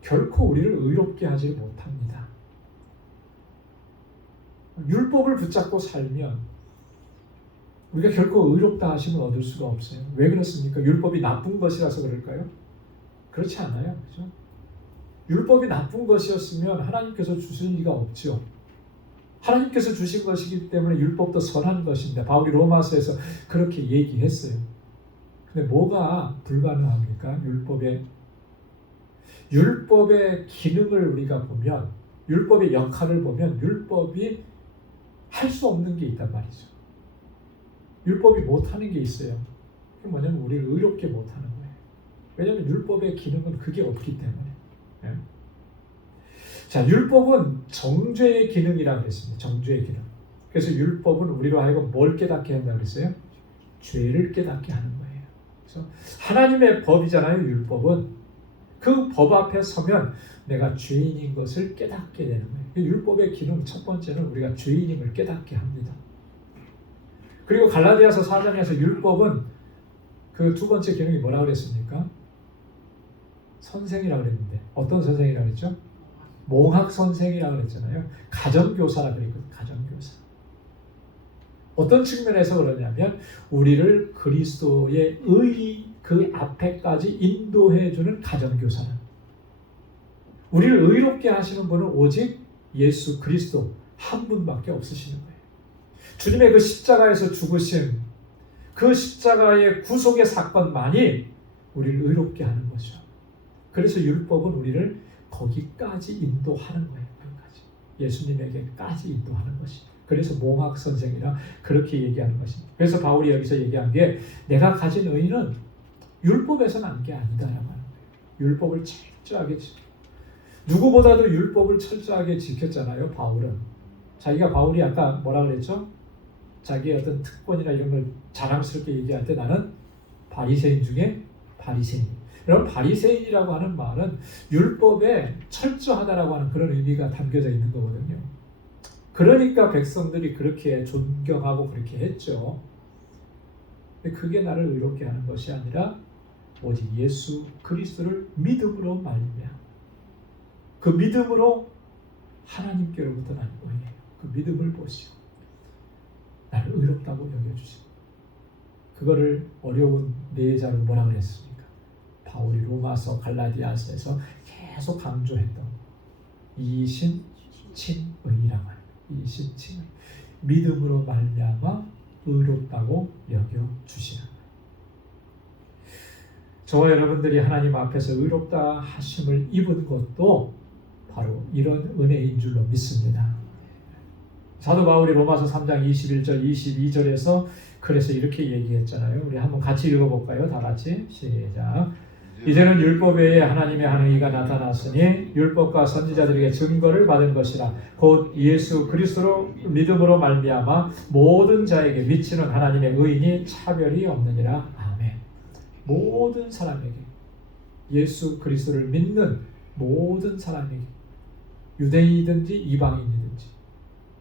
결코 우리를 의롭게 하지 못합니다. 율법을 붙잡고 살면 우리가 결코 의롭다 하심을 얻을 수가 없어요. 왜 그렇습니까? 율법이 나쁜 것이라서 그럴까요? 그렇지 않아요. 그렇죠? 율법이 나쁜 것이었으면 하나님께서 주신 리가 없죠. 하나님께서 주신 것이기 때문에 율법도 선한 것입니다. 바울이 로마서에서 그렇게 얘기했어요. 근데 뭐가 불가능합니까? 율법의 기능을 우리가 보면, 율법의 역할을 보면 율법이 할 수 없는 게 있단 말이죠. 율법이 못하는 게 있어요. 그게 뭐냐면 우리를 의롭게 못하는 거예요. 왜냐하면 율법의 기능은 그게 없기 때문에. 예? 자, 율법은 정죄의 기능이라고 했습니다. 정죄의 기능. 그래서 율법은 우리로 하여금 뭘 깨닫게 한다고 그랬어요? 죄를 깨닫게 하는 거예요. 그래서 하나님의 법이잖아요. 율법은. 그 법 앞에 서면 내가 죄인인 것을 깨닫게 되는 거예요. 율법의 기능 첫 번째는 우리가 죄인임을 깨닫게 합니다. 그리고 갈라디아서 4장에서 율법은 그 두 번째 기능이 뭐라고 그랬습니까? 선생이라고 그랬는데 어떤 선생이라고 그랬죠? 몽학 선생이라고 그랬잖아요. 가정교사라고 그랬거든요. 가정교사. 어떤 측면에서 그러냐면 우리를 그리스도의 의 그 앞에까지 인도해주는 가정교사는, 우리를 의롭게 하시는 분은 오직 예수 그리스도 한 분밖에 없으시는 거예요. 주님의 그 십자가에서 죽으신 그 십자가의 구속의 사건만이 우리를 의롭게 하는 거죠. 그래서 율법은 우리를 거기까지 인도하는 거예요. 거기까지. 예수님에게까지 인도하는 것이. 그래서 몽학 선생이라 그렇게 얘기하는 것입니다. 그래서 바울이 여기서 얘기한 게 내가 가진 의는 율법에서 난 게 아니다라고 하는 거예요. 율법을 철저하게 누구보다도 율법을 철저하게 지켰잖아요. 바울은. 바울이 아까 뭐라 그랬죠? 자기의 어떤 특권이나 이런 걸 자랑스럽게 얘기할 때 나는 바리새인 중에 바리새인. 여러분, 바리새인이라고 하는 말은 율법에 철저하다라고 하는 그런 의미가 담겨져 있는 거거든요. 그러니까 백성들이 그렇게 존경하고 그렇게 했죠. 근데 그게 나를 의롭게 하는 것이 아니라 오직 예수 그리스도를 믿음으로 말미암아 그 믿음으로 하나님께로부터 난 의예요. 그 믿음을 보시고 나를 의롭다고 여겨주시고, 그거를 어려운 내자로 뭐라 그랬습니까? 바울이 로마서 갈라디아서에서 계속 강조했던 이신 칭의라고 하는, 이신 칭의, 믿음으로 말미암아 의롭다고 여겨주시는 거예요. 저와 여러분들이 하나님 앞에서 의롭다 하심을 입은 것도 바로 이런 은혜인 줄로 믿습니다. 사도 바울이 로마서 3장 21절 22절에서 그래서 이렇게 얘기했잖아요. 우리 한번 같이 읽어볼까요? 다 같이 시작. 이제는 율법 외에 하나님의 한 의가 나타났으니 율법과 선지자들에게 증거를 받은 것이라 곧 예수 그리스도로 믿음으로 말미암아 모든 자에게 미치는 하나님의 의인이 차별이 없느니라. 아멘. 모든 사람에게, 예수 그리스도를 믿는 모든 사람에게, 유대인이든지 이방인이든지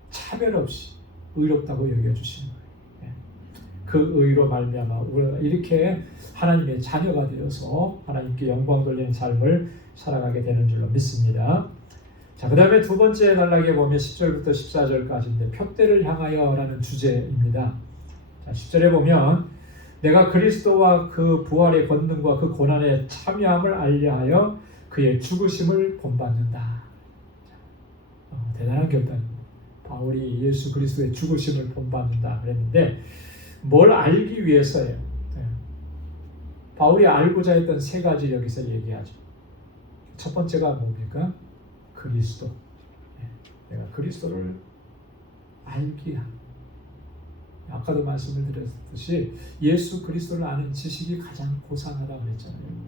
차별 없이 의롭다고 여겨주시는 거예요. 그 의로 말미암아 우리가 이렇게 하나님의 자녀가 되어서 하나님께 영광 돌리는 삶을 살아가게 되는 줄로 믿습니다. 자, 그 다음에 두 번째 단락에 보면 10절부터 14절까지인데 표대를 향하여라는 주제입니다. 자, 10절에 보면 내가 그리스도와 그 부활의 권능과 그 고난에 참여함을 알려하여 그의 죽으심을 본받는다. 대단한 결단입니다. 바울이 예수 그리스도의 죽으심을 본받는다 그랬는데 뭘 알기 위해서예요. 바울이 알고자 했던 세 가지 여기서 얘기하죠. 첫 번째가 뭡니까? 그리스도. 내가 그리스도를 알기 합니다. 아까도 말씀을 드렸듯이 예수 그리스도를 아는 지식이 가장 고상하다고 그랬잖아요.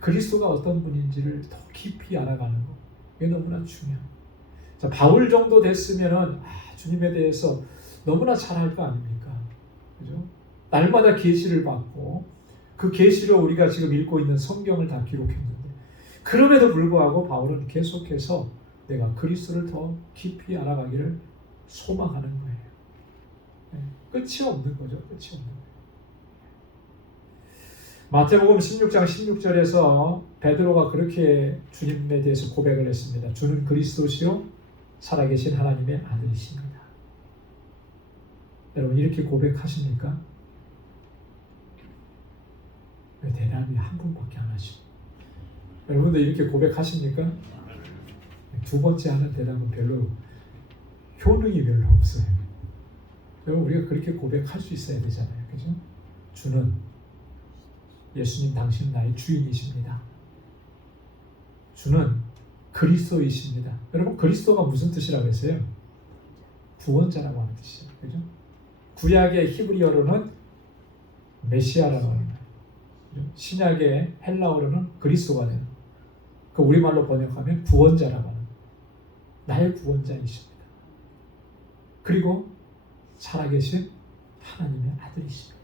그리스도가 어떤 분인지를 더 깊이 알아가는 거, 이게 너무나 중요합니다. 자, 바울 정도 됐으면은 주님에 대해서 너무나 잘 알 거 아닙니까? 그죠? 날마다 계시를 받고 그 계시로 우리가 지금 읽고 있는 성경을 다 기록했는데 그럼에도 불구하고 바울은 계속해서 내가 그리스도를 더 깊이 알아가기를 소망하는 거예요. 끝이 없는 거죠. 끝이 없는 거예요. 마태복음 16장 16절에서 베드로가 그렇게 주님에 대해서 고백을 했습니다. 주는 그리스도시요 살아계신 하나님의 아들이십니다. 여러분 이렇게 고백하십니까? 왜 대답이 한 분밖에 안 하시죠? 여러분들 이렇게 고백하십니까? 두 번째 하는 대답은 별로 효능이 별로 없어요. 여러분 우리가 그렇게 고백할 수 있어야 되잖아요. 그죠? 주는 예수님 당신 나의 주인이십니다. 주는 그리스도이십니다. 여러분 그리스도가 무슨 뜻이라고 했어요? 구원자라고 하는 뜻이죠. 그죠? 구약의 히브리어로는 메시아라고 하는 거예요. 신약의 헬라어로는 그리스도가 되는 거예요. 그 우리말로 번역하면 구원자라고 하는 거예요. 나의 구원자이십니다. 그리고 살아계신 하나님의 아들이십니다.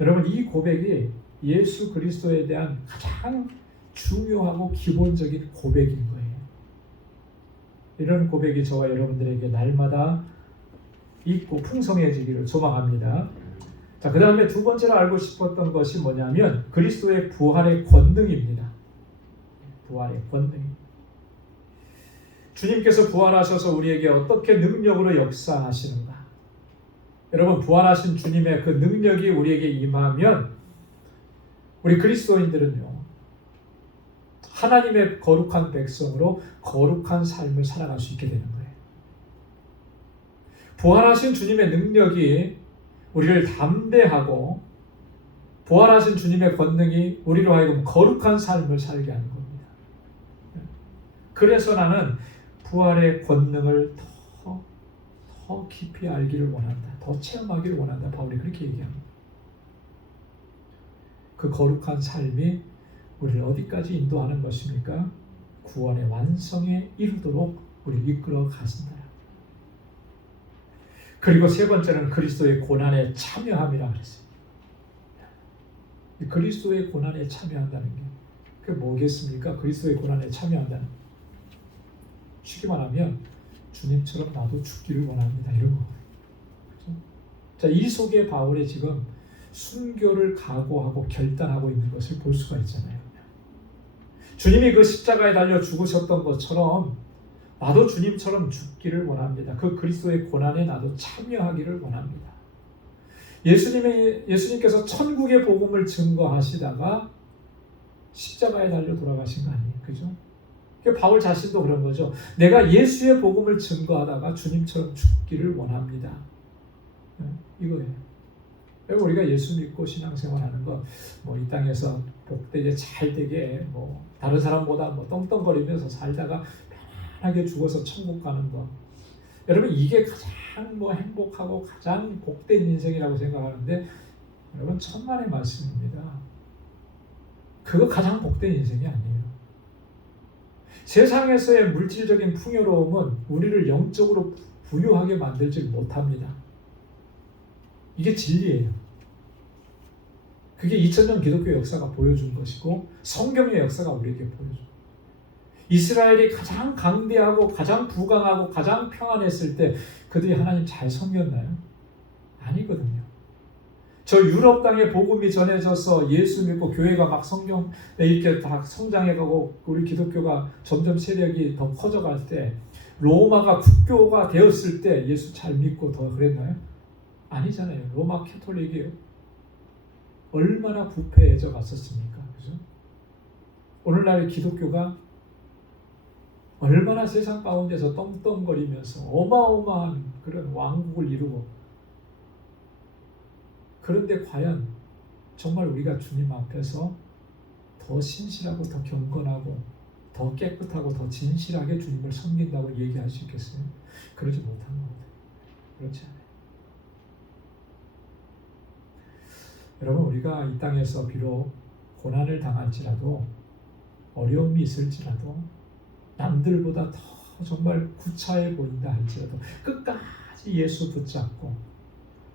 여러분 이 고백이 예수 그리스도에 대한 가장 중요하고 기본적인 고백인 거예요. 이런 고백이 저와 여러분들에게 날마다 있고 풍성해지기를 소망합니다. 자, 그 다음에 두 번째로 알고 싶었던 것이 뭐냐면 그리스도의 부활의 권능입니다. 부활의 권능. 주님께서 부활하셔서 우리에게 어떻게 능력으로 역사하시는가? 여러분 부활하신 주님의 그 능력이 우리에게 임하면 우리 그리스도인들은요 하나님의 거룩한 백성으로 거룩한 삶을 살아갈 수 있게 되는 거예요. 부활하신 주님의 능력이 우리를 담대하고 부활하신 주님의 권능이 우리로 하여금 거룩한 삶을 살게 하는 겁니다. 그래서 나는 부활의 권능을 더 깊이 알기를 원한다. 더 체험하기를 원한다. 바울이 그렇게 얘기합니다. 그 거룩한 삶이 우리를 어디까지 인도하는 것입니까? 구원의 완성에 이르도록 우리를 이끌어 가신다. 그리고 세 번째는 그리스도의 고난에 참여함이라 그랬어요. 그리스도의 고난에 참여한다는 게 그게 뭐겠습니까? 그리스도의 고난에 참여한다는 게 쉽게 말하면 주님처럼 나도 죽기를 원합니다. 이런 거예요. 그렇죠? 자, 이 속에 바울이 지금 순교를 각오하고 결단하고 있는 것을 볼 수가 있잖아요. 주님이 그 십자가에 달려 죽으셨던 것처럼 나도 주님처럼 죽기를 원합니다. 그 그리스도의 고난에 나도 참여하기를 원합니다. 예수님께서 천국의 복음을 증거하시다가 십자가에 달려 돌아가신 거 아니에요. 그죠? 바울 자신도 그런 거죠. 내가 예수의 복음을 증거하다가 주님처럼 죽기를 원합니다. 이거예요. 우리가 예수 믿고 신앙생활하는 거, 이 땅에서 복되게 잘 되게, 다른 사람보다 떵떵거리면서 살다가 편하게 죽어서 천국 가는 거. 여러분 이게 가장 행복하고 가장 복된 인생이라고 생각하는데, 여러분 천만의 말씀입니다. 그거 가장 복된 인생이 아니에요. 세상에서의 물질적인 풍요로움은 우리를 영적으로 부유하게 만들지 못합니다. 이게 진리예요. 그게 2000년 기독교 역사가 보여준 것이고 성경의 역사가 우리에게 보여준 거예요. 이스라엘이 가장 강대하고 가장 부강하고 가장 평안했을 때 그들이 하나님 잘 섬겼나요? 아니거든요. 저 유럽 땅에 복음이 전해져서 예수 믿고 교회가 막 성경에 이렇게 다 성장해가고 우리 기독교가 점점 세력이 더 커져갈 때 로마가 국교가 되었을 때 예수 잘 믿고 더 그랬나요? 아니잖아요. 로마 캐톨릭이 얼마나 부패해져 갔었습니까? 그죠? 오늘날 기독교가 얼마나 세상 가운데서 떵떵거리면서 어마어마한 그런 왕국을 이루고, 그런데 과연 정말 우리가 주님 앞에서 더 신실하고 더 경건하고 더 깨끗하고 더 진실하게 주님을 섬긴다고 얘기할 수 있겠어요? 그러지 못한 겁니다. 그렇지 않아요. 여러분 우리가 이 땅에서 비록 고난을 당할지라도 어려움이 있을지라도 남들보다 더 정말 구차해 보인다 할지라도 끝까지 예수 붙잡고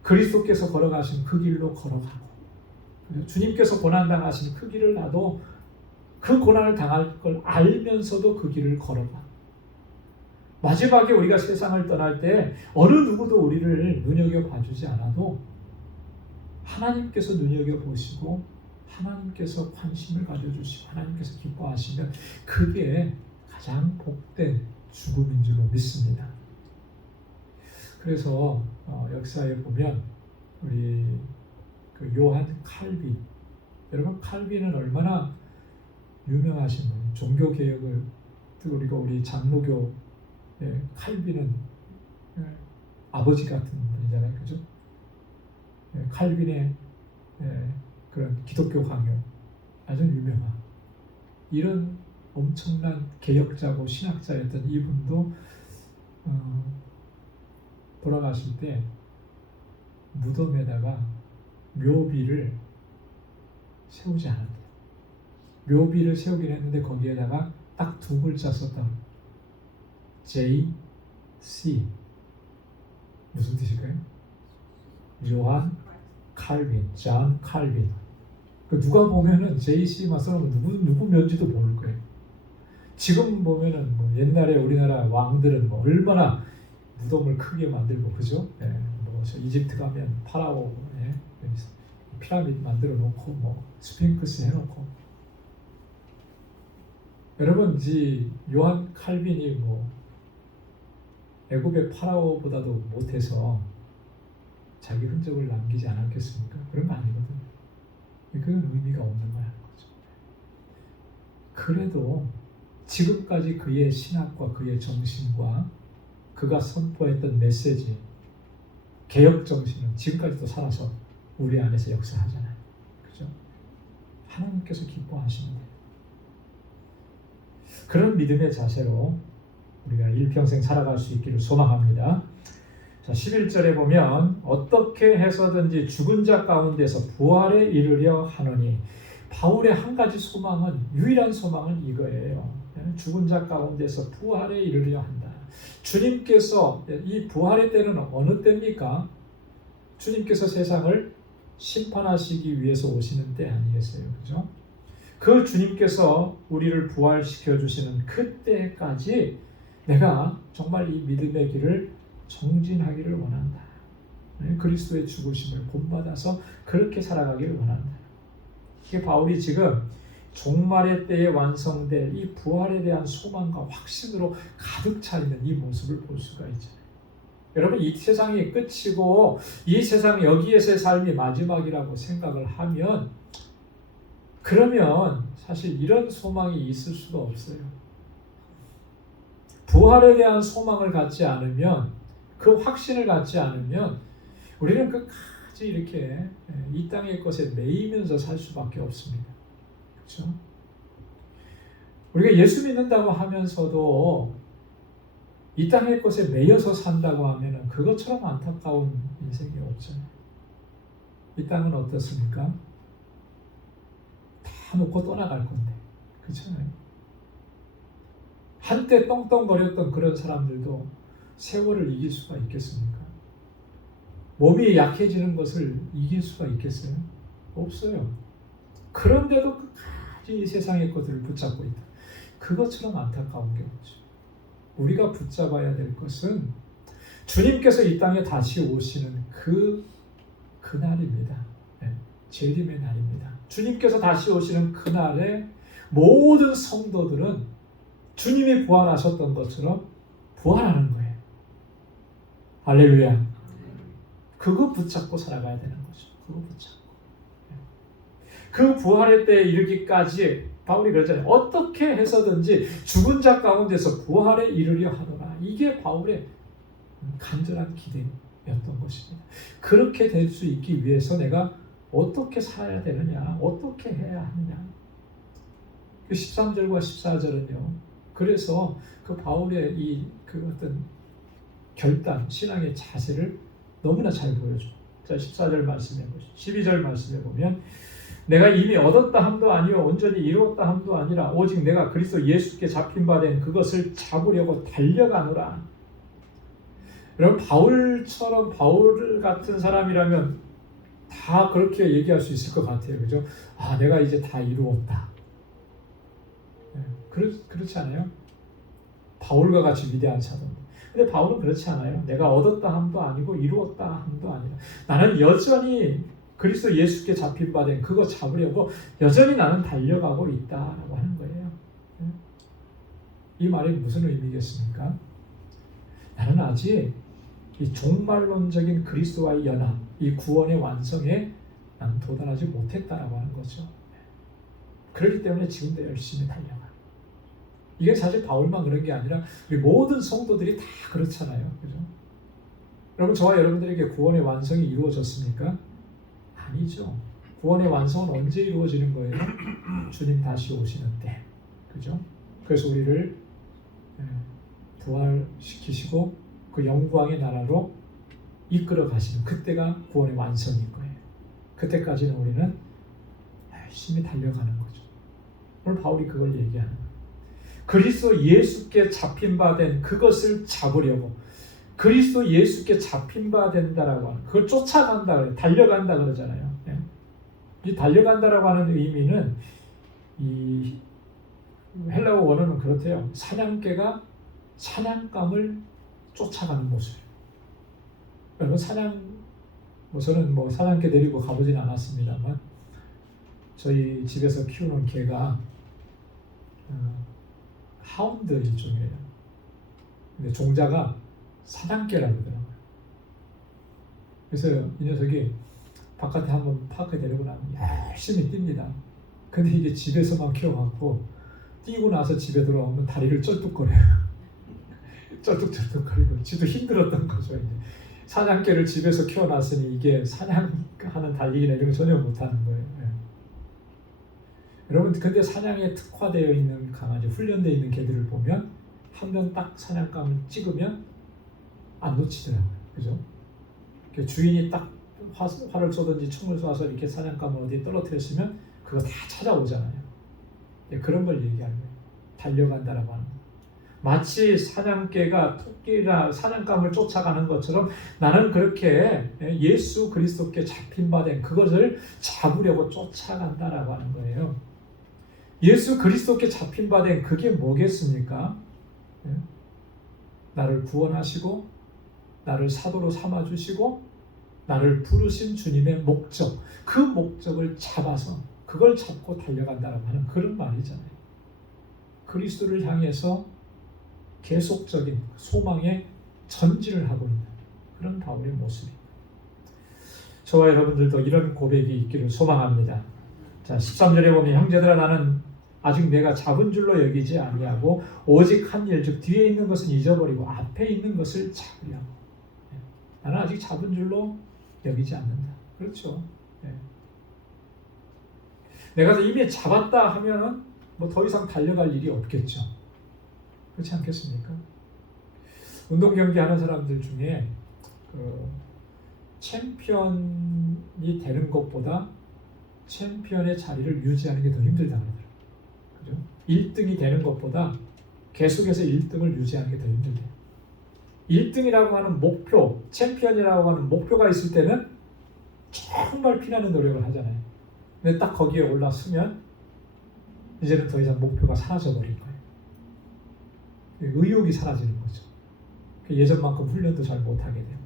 그리스도께서 걸어가신 그 길로 걸어가고 주님께서 고난당하신 그 길을 나도 그 고난을 당할 걸 알면서도 그 길을 걸어가. 마지막에 우리가 세상을 떠날 때 어느 누구도 우리를 눈여겨봐주지 않아도 하나님께서 눈여겨보시고 하나님께서 관심을 가져주시고 하나님께서 기뻐하시면 그게 가장 복된 죽음인 줄로 믿습니다. 그래서 역사에 보면 우리 그 요한 칼빈, 여러분 칼빈은 얼마나 유명하신 분, 종교 개혁을 우리가 우리 장로교 칼빈은 아버지 같은 분이잖아요, 그죠? 칼빈의 그런 기독교 강요 아주 유명한 이런 엄청난 개혁자고 신학자였던 이분도 돌아가실 때 무덤에다가 묘비를 세우지 않았대요. 묘비를 세우긴 했는데 거기에다가 딱 두 글자 썼다. J.C. 무슨 뜻일까요? 요한 칼빈, 존 칼빈. 누가 보면은 J.C.만 써놓으면 누구 면지도 모를 거예요. 지금 보면은 뭐 옛날에 우리나라 왕들은 뭐 얼마나 무덤을 크게 만들고 그죠? 뭐 이집트 가면 파라오 피라미드 만들어 놓고 뭐 스핑크스 해놓고 여러분 이 요한 칼빈이 뭐 애굽의 파라오보다도 못해서 자기 흔적을 남기지 않았겠습니까? 그런 거 아니거든요. 그건 의미가 없는 거라는 거죠. 그래도 지금까지 그의 신학과 그의 정신과 그가 선포했던 메시지, 개혁 정신은 지금까지도 살아서 우리 안에서 역사하잖아요. 그죠? 하나님께서 기뻐하시는 거예요. 그런 믿음의 자세로 우리가 일평생 살아갈 수 있기를 소망합니다. 자, 11절에 보면 어떻게 해서든지 죽은 자 가운데서 부활에 이르려 하노니 바울의 한 가지 소망은 유일한 소망은 이거예요. 죽은 자 가운데서 부활에 이르려 한다. 주님께서 이 부활의 때는 어느 때입니까? 주님께서 세상을 심판하시기 위해서 오시는 때 아니겠어요? 그죠? 그 주님께서 우리를 부활시켜 주시는 그때까지 내가 정말 이 믿음의 길을 정진하기를 원한다. 그리스도의 죽으심을 본받아서 그렇게 살아가기를 원한다. 이게 바울이 지금 종말의 때에 완성될 이 부활에 대한 소망과 확신으로 가득 차 있는 이 모습을 볼 수가 있잖아요. 여러분 이 세상이 끝이고 이 세상 여기에서의 삶이 마지막이라고 생각을 하면 그러면 사실 이런 소망이 있을 수가 없어요. 부활에 대한 소망을 갖지 않으면 그 확신을 갖지 않으면 우리는 끝까지 이렇게 이 땅의 것에 매이면서 살 수밖에 없습니다. 그렇죠? 우리가 예수 믿는다고 하면서도 이 땅의 것에 매여서 산다고 하면 그것처럼 안타까운 인생이 없잖아요. 이 땅은 어떻습니까? 다 놓고 떠나갈 건데 그렇잖아요. 한때 떵떵거렸던 그런 사람들도 세월을 이길 수가 있겠습니까? 몸이 약해지는 것을 이길 수가 있겠어요? 없어요. 그런데도 끝까지 이 세상의 것들을 붙잡고 있다. 그것처럼 안타까운 게 없죠. 우리가 붙잡아야 될 것은 주님께서 이 땅에 다시 오시는 그날입니다. 재림의 날입니다. 주님께서 다시 오시는 그날에 모든 성도들은 주님이 부활하셨던 것처럼 부활하는 거예요. 할렐루야. 그거 붙잡고 살아가야 되는 거죠. 그거 붙잡고. 그 부활의 때에 이르기까지 바울이 그러잖아요. 어떻게 해서든지 죽은 자 가운데서 부활에 이르려 하노라. 이게 바울의 간절한 기대였던 것입니다. 그렇게 될 수 있기 위해서 내가 어떻게 살아야 되느냐, 어떻게 해야 하느냐. 13절과 14절은요. 그래서 그 바울의 그 어떤 결단, 신앙의 자세를 너무나 잘 보여줘. 자, 14절 말씀해 보시죠. 12절 말씀해 보면 내가 이미 얻었다 함도 아니요 온전히 이루었다 함도 아니라 오직 내가 그리스도 예수께 잡힌 바 된 그것을 잡으려고 달려가노라. 여러분 바울처럼 바울 같은 사람이라면 다 그렇게 얘기할 수 있을 것 같아요. 그죠? 아, 내가 이제 다 이루었다. 그렇지 않아요? 바울과 같이 위대한 사도인데. 근데 바울은 그렇지 않아요. 내가 얻었다 함도 아니고 이루었다 함도 아니라 나는 여전히 그리스도 예수께 잡힌 바 된 그거 잡으려고 여전히 나는 달려가고 있다라고 하는 거예요. 이 말이 무슨 의미겠습니까? 나는 아직 이 종말론적인 그리스도와의 연합, 이 구원의 완성에 나는 도달하지 못했다라고 하는 거죠. 그렇기 때문에 지금도 열심히 달려가. 이게 사실 바울만 그런 게 아니라 우리 모든 성도들이 다 그렇잖아요. 그죠? 여러분, 저와 여러분들에게 구원의 완성이 이루어졌습니까? 아니죠. 구원의 완성은 언제 이루어지는 거예요? 주님 다시 오시는 때. 그죠? 그래서 우리를 부활시키시고 그 영광의 나라로 이끌어 가시는 그때가 구원의 완성인 거예요. 그때까지는 우리는 열심히 달려가는 거죠. 오늘 바울이 그걸 얘기하는 거예요. 그리스도 예수께 잡힌 바 된 그것을 잡으려고, 그리스도 예수께 잡힌 바 된다라고 하는, 그걸 쫓아간다 그래요. 달려간다 그러잖아요. 이 달려간다라고 하는 의미는 이 헬라어 원어는 그렇대요. 사냥개가 사냥감을 쫓아가는 모습. 여러분, 저는 사냥개 데리고 가보진 않았습니다만 저희 집에서 키우는 개가 하운드 일종이에요. 근데 종자가 사냥개라고 그러더라고요. 그래서 이 녀석이 바깥에 한번 파크에 데리고 나면 열심히 뜁니다. 근데 이게 집에서만 키워갖고 뛰고 나서 집에 돌아오면 다리를 쩔뚝거려요. 쩔뚝쩔뚝거리고 지도 힘들었던 거죠. 이제 사냥개를 집에서 키워놨으니 이게 사냥하는 달리기나 이런 거 전혀 못하는 거예요. 여러분, 근데 사냥에 특화되어 있는 강아지, 훈련되어 있는 개들을 보면 한 번 딱 사냥감을 찍으면 안 놓치더라고요. 그죠? 주인이 딱 활을 쏘든지 총을 쏴서 이렇게 사냥감을 어디에 떨어뜨렸으면 그거 다 찾아오잖아요. 그런 걸 얘기하는 거예요. 달려간다라고 하는 거예요. 마치 사냥개가 토끼나 사냥감을 쫓아가는 것처럼 나는 그렇게 예수 그리스도께 잡힌 바 된 그것을 잡으려고 쫓아간다라고 하는 거예요. 예수 그리스도께 잡힌 바 된 그게 뭐겠습니까? 나를 구원하시고 나를 사도로 삼아주시고 나를 부르신 주님의 목적, 그 목적을 잡아서 그걸 잡고 달려간다라고 하는 그런 말이잖아요. 그리스도를 향해서 계속적인 소망의 전진을 하고 있는 그런 바울의 모습입니다. 저와 여러분들도 이런 고백이 있기를 소망합니다. 자, 13절에 보면 형제들아 나는 아직 내가 잡은 줄로 여기지 아니하고 오직 한 일 즉 뒤에 있는 것은 잊어버리고 앞에 있는 것을 잡으려고. 나는 아직 잡은 줄로 여기지 않는다. 그렇죠. 내가 이미 잡았다 하면은 더 이상 달려갈 일이 없겠죠. 그렇지 않겠습니까? 운동 경기 하는 사람들 중에 챔피언이 되는 것보다 챔피언의 자리를 유지하는 게 더 힘들다고 하더라고요. 그죠? 1등이 되는 것보다 계속해서 1등을 유지하는 게 더 힘들대요. 1등이라고 하는 목표, 챔피언이라고 하는 목표가 있을 때는 정말 피나는 노력을 하잖아요. 근데 딱 거기에 올라서면 이제는 더 이상 목표가 사라져버린 거예요. 의욕이 사라지는 거죠. 예전만큼 훈련도 잘 못하게 돼요.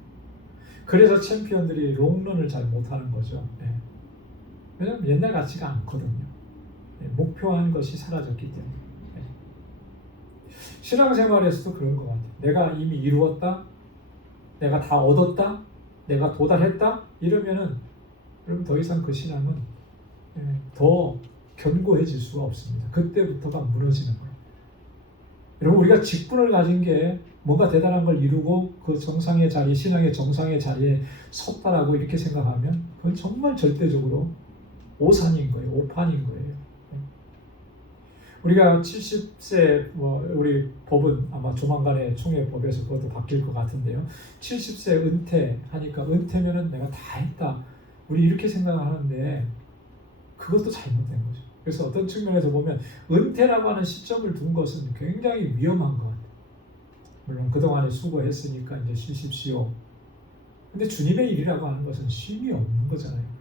그래서 챔피언들이 롱런을 잘 못하는 거죠. 왜냐하면 옛날 같지가 않거든요. 목표한 것이 사라졌기 때문에. 신앙생활에서도 그런 것 같아요. 내가 이미 이루었다, 내가 다 얻었다, 내가 도달했다 이러면은 여러분 더 이상 그 신앙은 더 견고해질 수가 없습니다. 그때부터가 무너지는 거예요. 여러분, 우리가 직분을 가진 게 뭔가 대단한 걸 이루고 그 정상의 자리, 신앙의 정상의 자리에 섰다라고 이렇게 생각하면 그건 정말 절대적으로 오산인 거예요. 오판인 거예요. 우리가 70세, 우리 법은 아마 조만간에 총회법에서 그것도 바뀔 것 같은데요. 70세 은퇴하니까 은퇴면은 내가 다 했다. 우리 이렇게 생각하는데 그것도 잘못된 거죠. 그래서 어떤 측면에서 보면 은퇴라고 하는 시점을 둔 것은 굉장히 위험한 것 같아요. 물론 그동안에 수고했으니까 이제 쉬십시오. 근데 주님의 일이라고 하는 것은 쉼이 없는 거잖아요.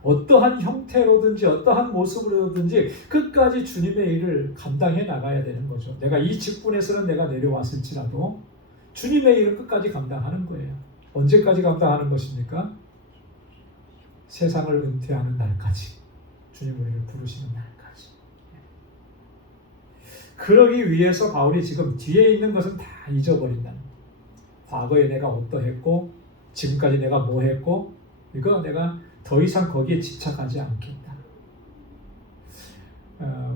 어떠한 형태로든지 어떠한 모습으로든지 끝까지 주님의 일을 감당해 나가야 되는 거죠. 내가 이 직분에서는 내가 내려왔을지라도 주님의 일을 끝까지 감당하는 거예요. 언제까지 감당하는 것입니까? 세상을 은퇴하는 날까지, 주님 우리를 부르시는 날까지. 그러기 위해서 바울이 지금 뒤에 있는 것은 다 잊어버린다는 거예요. 과거에 내가 어떠했고 지금까지 내가 뭐 했고 이거 내가 더 이상 거기에 집착하지 않겠다.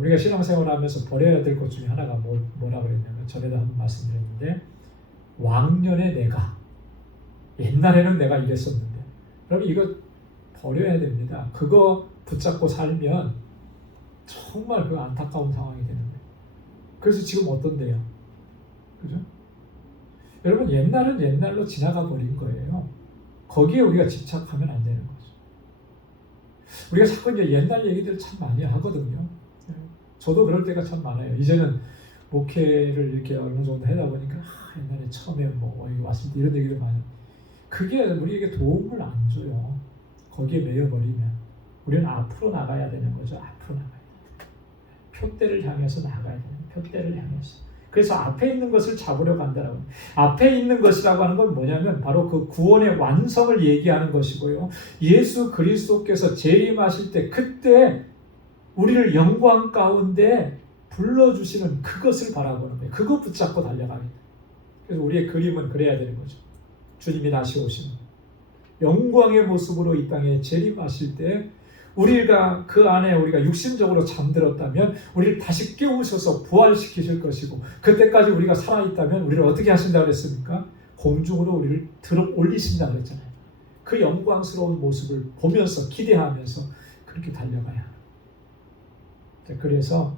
우리가 신앙생활을 하면서 버려야 될 것 중에 하나가 뭐라 그랬냐면, 전에도 한번 말씀드렸는데, 왕년의 내가, 옛날에는 내가 이랬었는데, 여러분 이거 버려야 됩니다. 그거 붙잡고 살면 정말 그 안타까운 상황이 되는 거예요. 그래서 지금 어떤데요? 그죠? 여러분 옛날은 옛날로 지나가 버린 거예요. 거기에 우리가 집착하면 안 되는 거죠. 우리가 자꾸 이제 옛날 얘기들 참 많이 하거든요. 저도 그럴 때가 참 많아요. 이제는 목회를 이렇게 어느 정도 하다 보니까 옛날에 처음에 뭐 여기 왔을 때 이런 얘기를 많이 해요. 그게 우리에게 도움을 안 줘요. 거기에 매여버리면 우리는 앞으로 나가야 되는 거죠. 앞으로 나가야 돼요. 표대를 향해서 나가야 돼요. 표대를 향해서. 그래서 앞에 있는 것을 잡으려고 한다라고. 앞에 있는 것이라고 하는 건 뭐냐면 바로 그 구원의 완성을 얘기하는 것이고요. 예수 그리스도께서 재림하실 때 그때 우리를 영광 가운데 불러주시는 그것을 바라보는 거예요. 그거 붙잡고 달려가겠다. 그래서 우리의 그림은 그래야 되는 거죠. 주님이 다시 오시는 영광의 모습으로 이 땅에 재림하실 때 우리가 그 안에 우리가 육신적으로 잠들었다면 우리를 다시 깨우셔서 부활시키실 것이고, 그때까지 우리가 살아있다면 우리를 어떻게 하신다고 그랬습니까? 공중으로 우리를 들어 올리신다고 그랬잖아요. 그 영광스러운 모습을 보면서 기대하면서 그렇게 달려가야 합니다. 그래서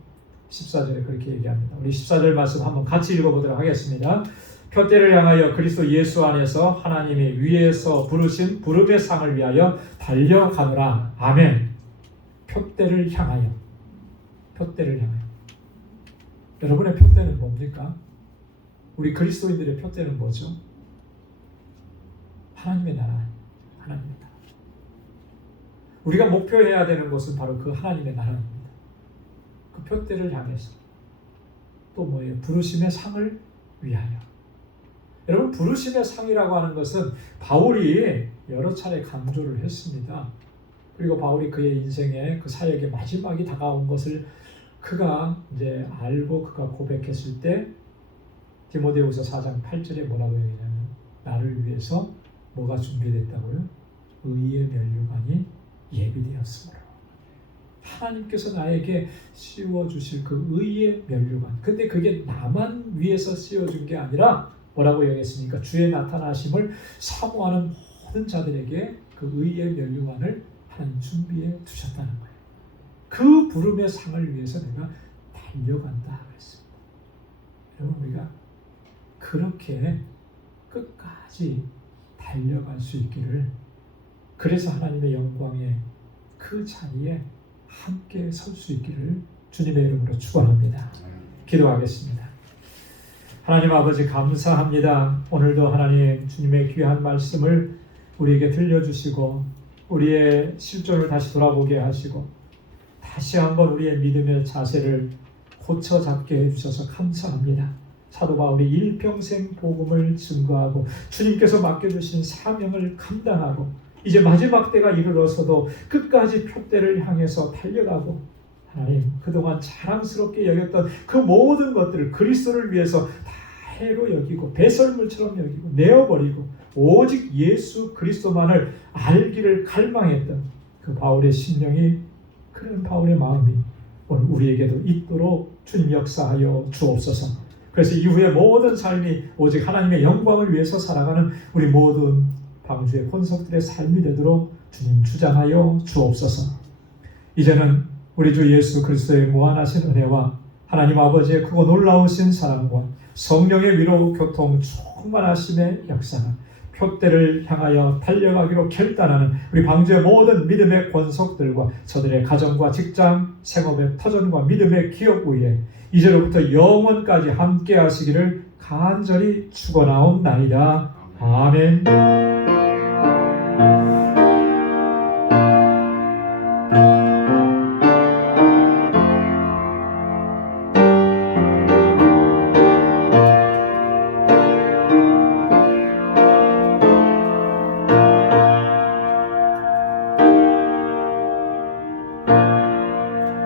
14절에 그렇게 얘기합니다. 우리 14절 말씀 한번 같이 읽어보도록 하겠습니다. 표대를 향하여 그리스도 예수 안에서 하나님이 위에서 부르신 부름의 상을 위하여 달려가노라. 아멘. 표대를 향하여. 표대를 향하여. 여러분의 표대는 뭡니까? 우리 그리스도인들의 표대는 뭐죠? 하나님의 나라. 하나님의 나라. 우리가 목표해야 되는 것은 바로 그 하나님의 나라입니다. 그 표대를 향해서. 또 뭐예요? 부르심의 상을 위하여. 여러분 부르심의 상이라고 하는 것은 바울이 여러 차례 강조를 했습니다. 그리고 바울이 그의 인생의 그 사역의 마지막이 다가온 것을 그가 이제 알고 그가 고백했을 때 디모데후서 4장 8절에 뭐라고 얘기하냐면 나를 위해서 뭐가 준비됐다고요? 의의 면류관이 예비되었으므로. 하나님께서 나에게 씌워주실 그 의의 면류관. 근데 그게 나만 위해서 씌워준 게 아니라 뭐라고 얘기했습니까? 주의 나타나심을 사모하는 모든 자들에게 그 의의 면류관을 하나님 준비해 두셨다는 거예요. 그 부름의 상을 위해서 내가 달려간다 그랬습니다. 여러분 우리가 그렇게 끝까지 달려갈 수 있기를, 그래서 하나님의 영광의 그 자리에 함께 설 수 있기를 주님의 이름으로 축원합니다. 기도하겠습니다. 하나님 아버지 감사합니다. 오늘도 하나님 주님의 귀한 말씀을 우리에게 들려주시고 우리의 실존을 다시 돌아보게 하시고 다시 한번 우리의 믿음의 자세를 고쳐 잡게 해주셔서 감사합니다. 사도 바울이 일평생 복음을 증거하고 주님께서 맡겨주신 사명을 감당하고 이제 마지막 때가 이르러서도 끝까지 표대를 향해서 달려가고, 하나님 그동안 자랑스럽게 여겼던 그 모든 것들을 그리스도를 위해서 다 해로 여기고 배설물처럼 여기고 내어버리고 오직 예수 그리스도만을 알기를 갈망했던 그 바울의 심령이, 그런 바울의 마음이 오늘 우리에게도 있도록 주님 역사하여 주옵소서. 그래서 이후의 모든 삶이 오직 하나님의 영광을 위해서 살아가는 우리 모든 방주의 권속들의 삶이 되도록 주님 주장하여 주옵소서. 이제는 우리 주 예수 그리스도의 무한하신 은혜와 하나님 아버지의 크고 놀라우신 사랑과 성령의 위로 교통 충만하심의 역사가 표대를 향하여 달려가기로 결단하는 우리 방주의 모든 믿음의 권속들과 저들의 가정과 직장, 생업의 터전과 믿음의 기업 위에 이제로부터 영원까지 함께 하시기를 간절히 축원하옵나이다. 아멘.